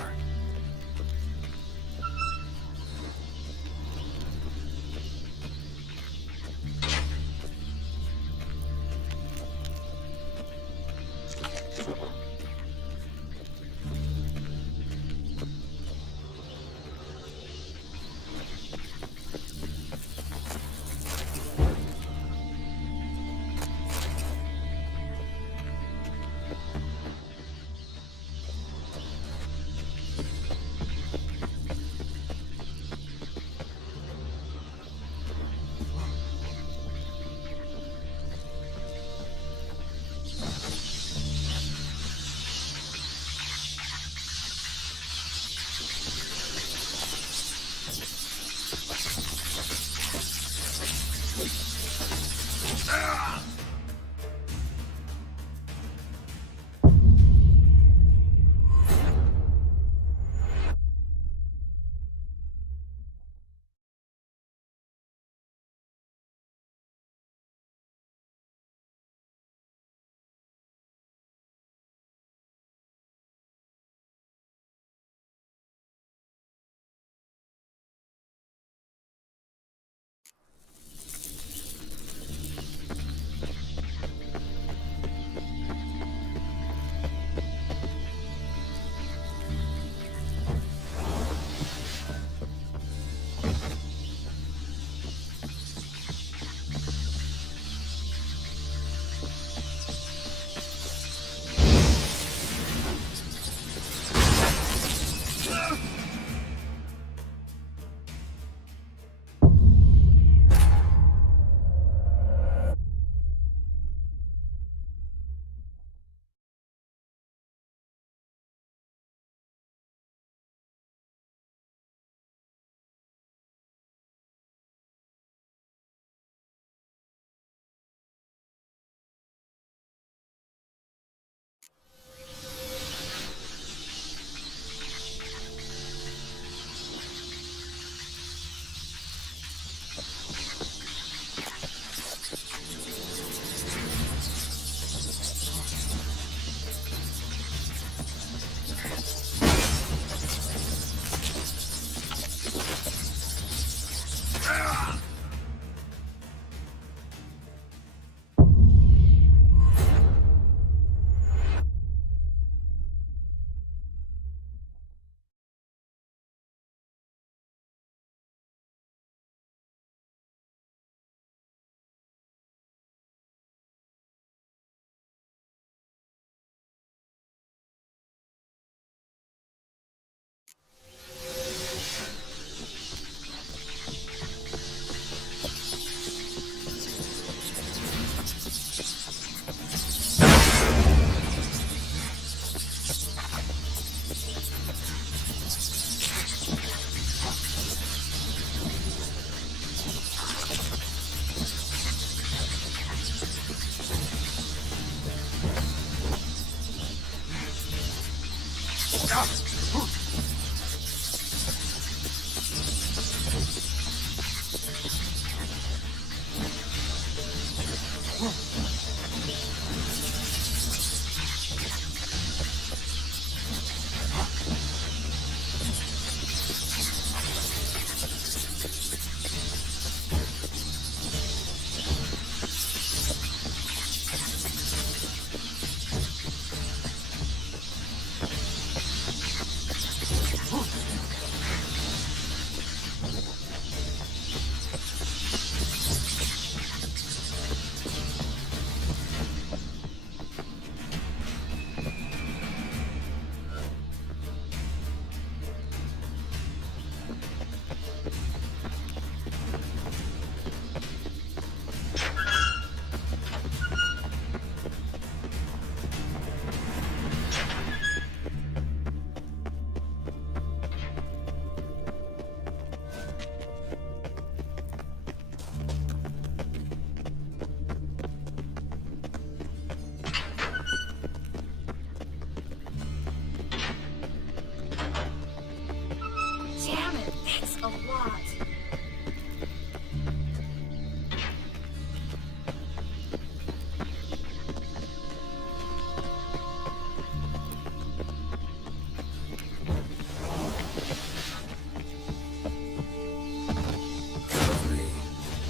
Damn it, that's a lot.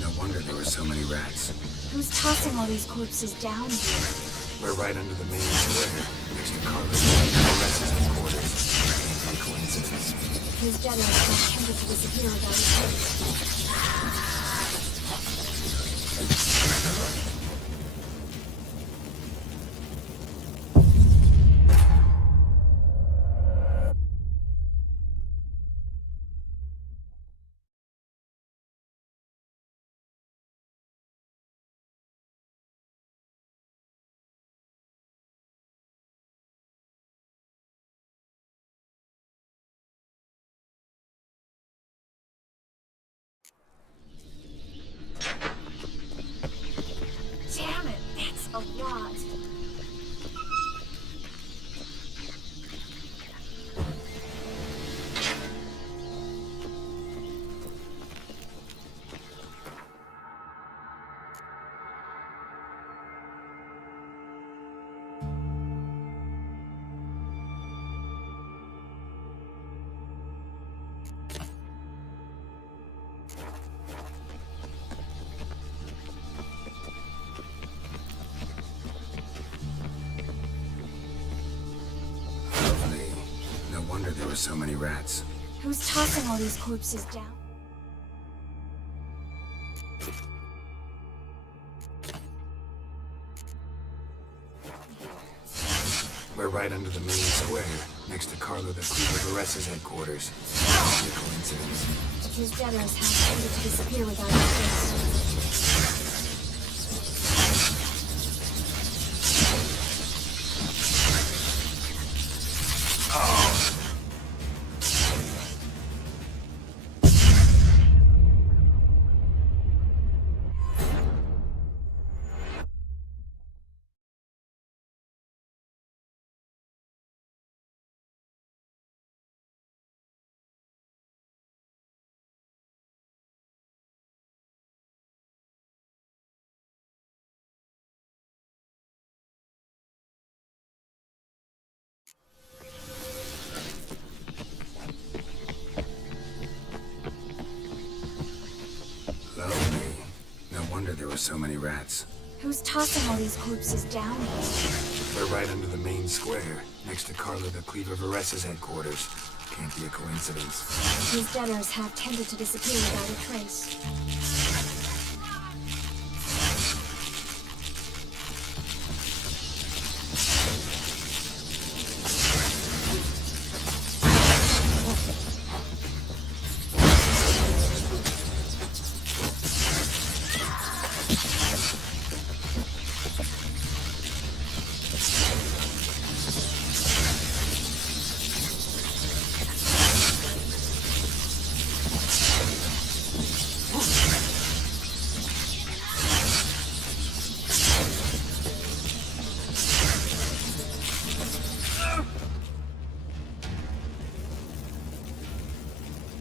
No wonder there were so many rats. Who's tossing all these corpses down here? We're right under the main square, next to Carlos Torres' headquarters. Can't be a coincidence. His debtors have tended to disappear without a trace. Damn it, that's a lot. No wonder there were so many rats. Who's tossing all these corpses down? We're right under the main square, next to Carlo the Cleaver headquarters. Can't be a coincidence. His debtors have tended to disappear without a trace. There were so many rats. Who's tossing all these corpses down here? We're right under the main square, next to Carlo the Cleaver headquarters. Can't be a coincidence. His debtors have tended to disappear without a trace.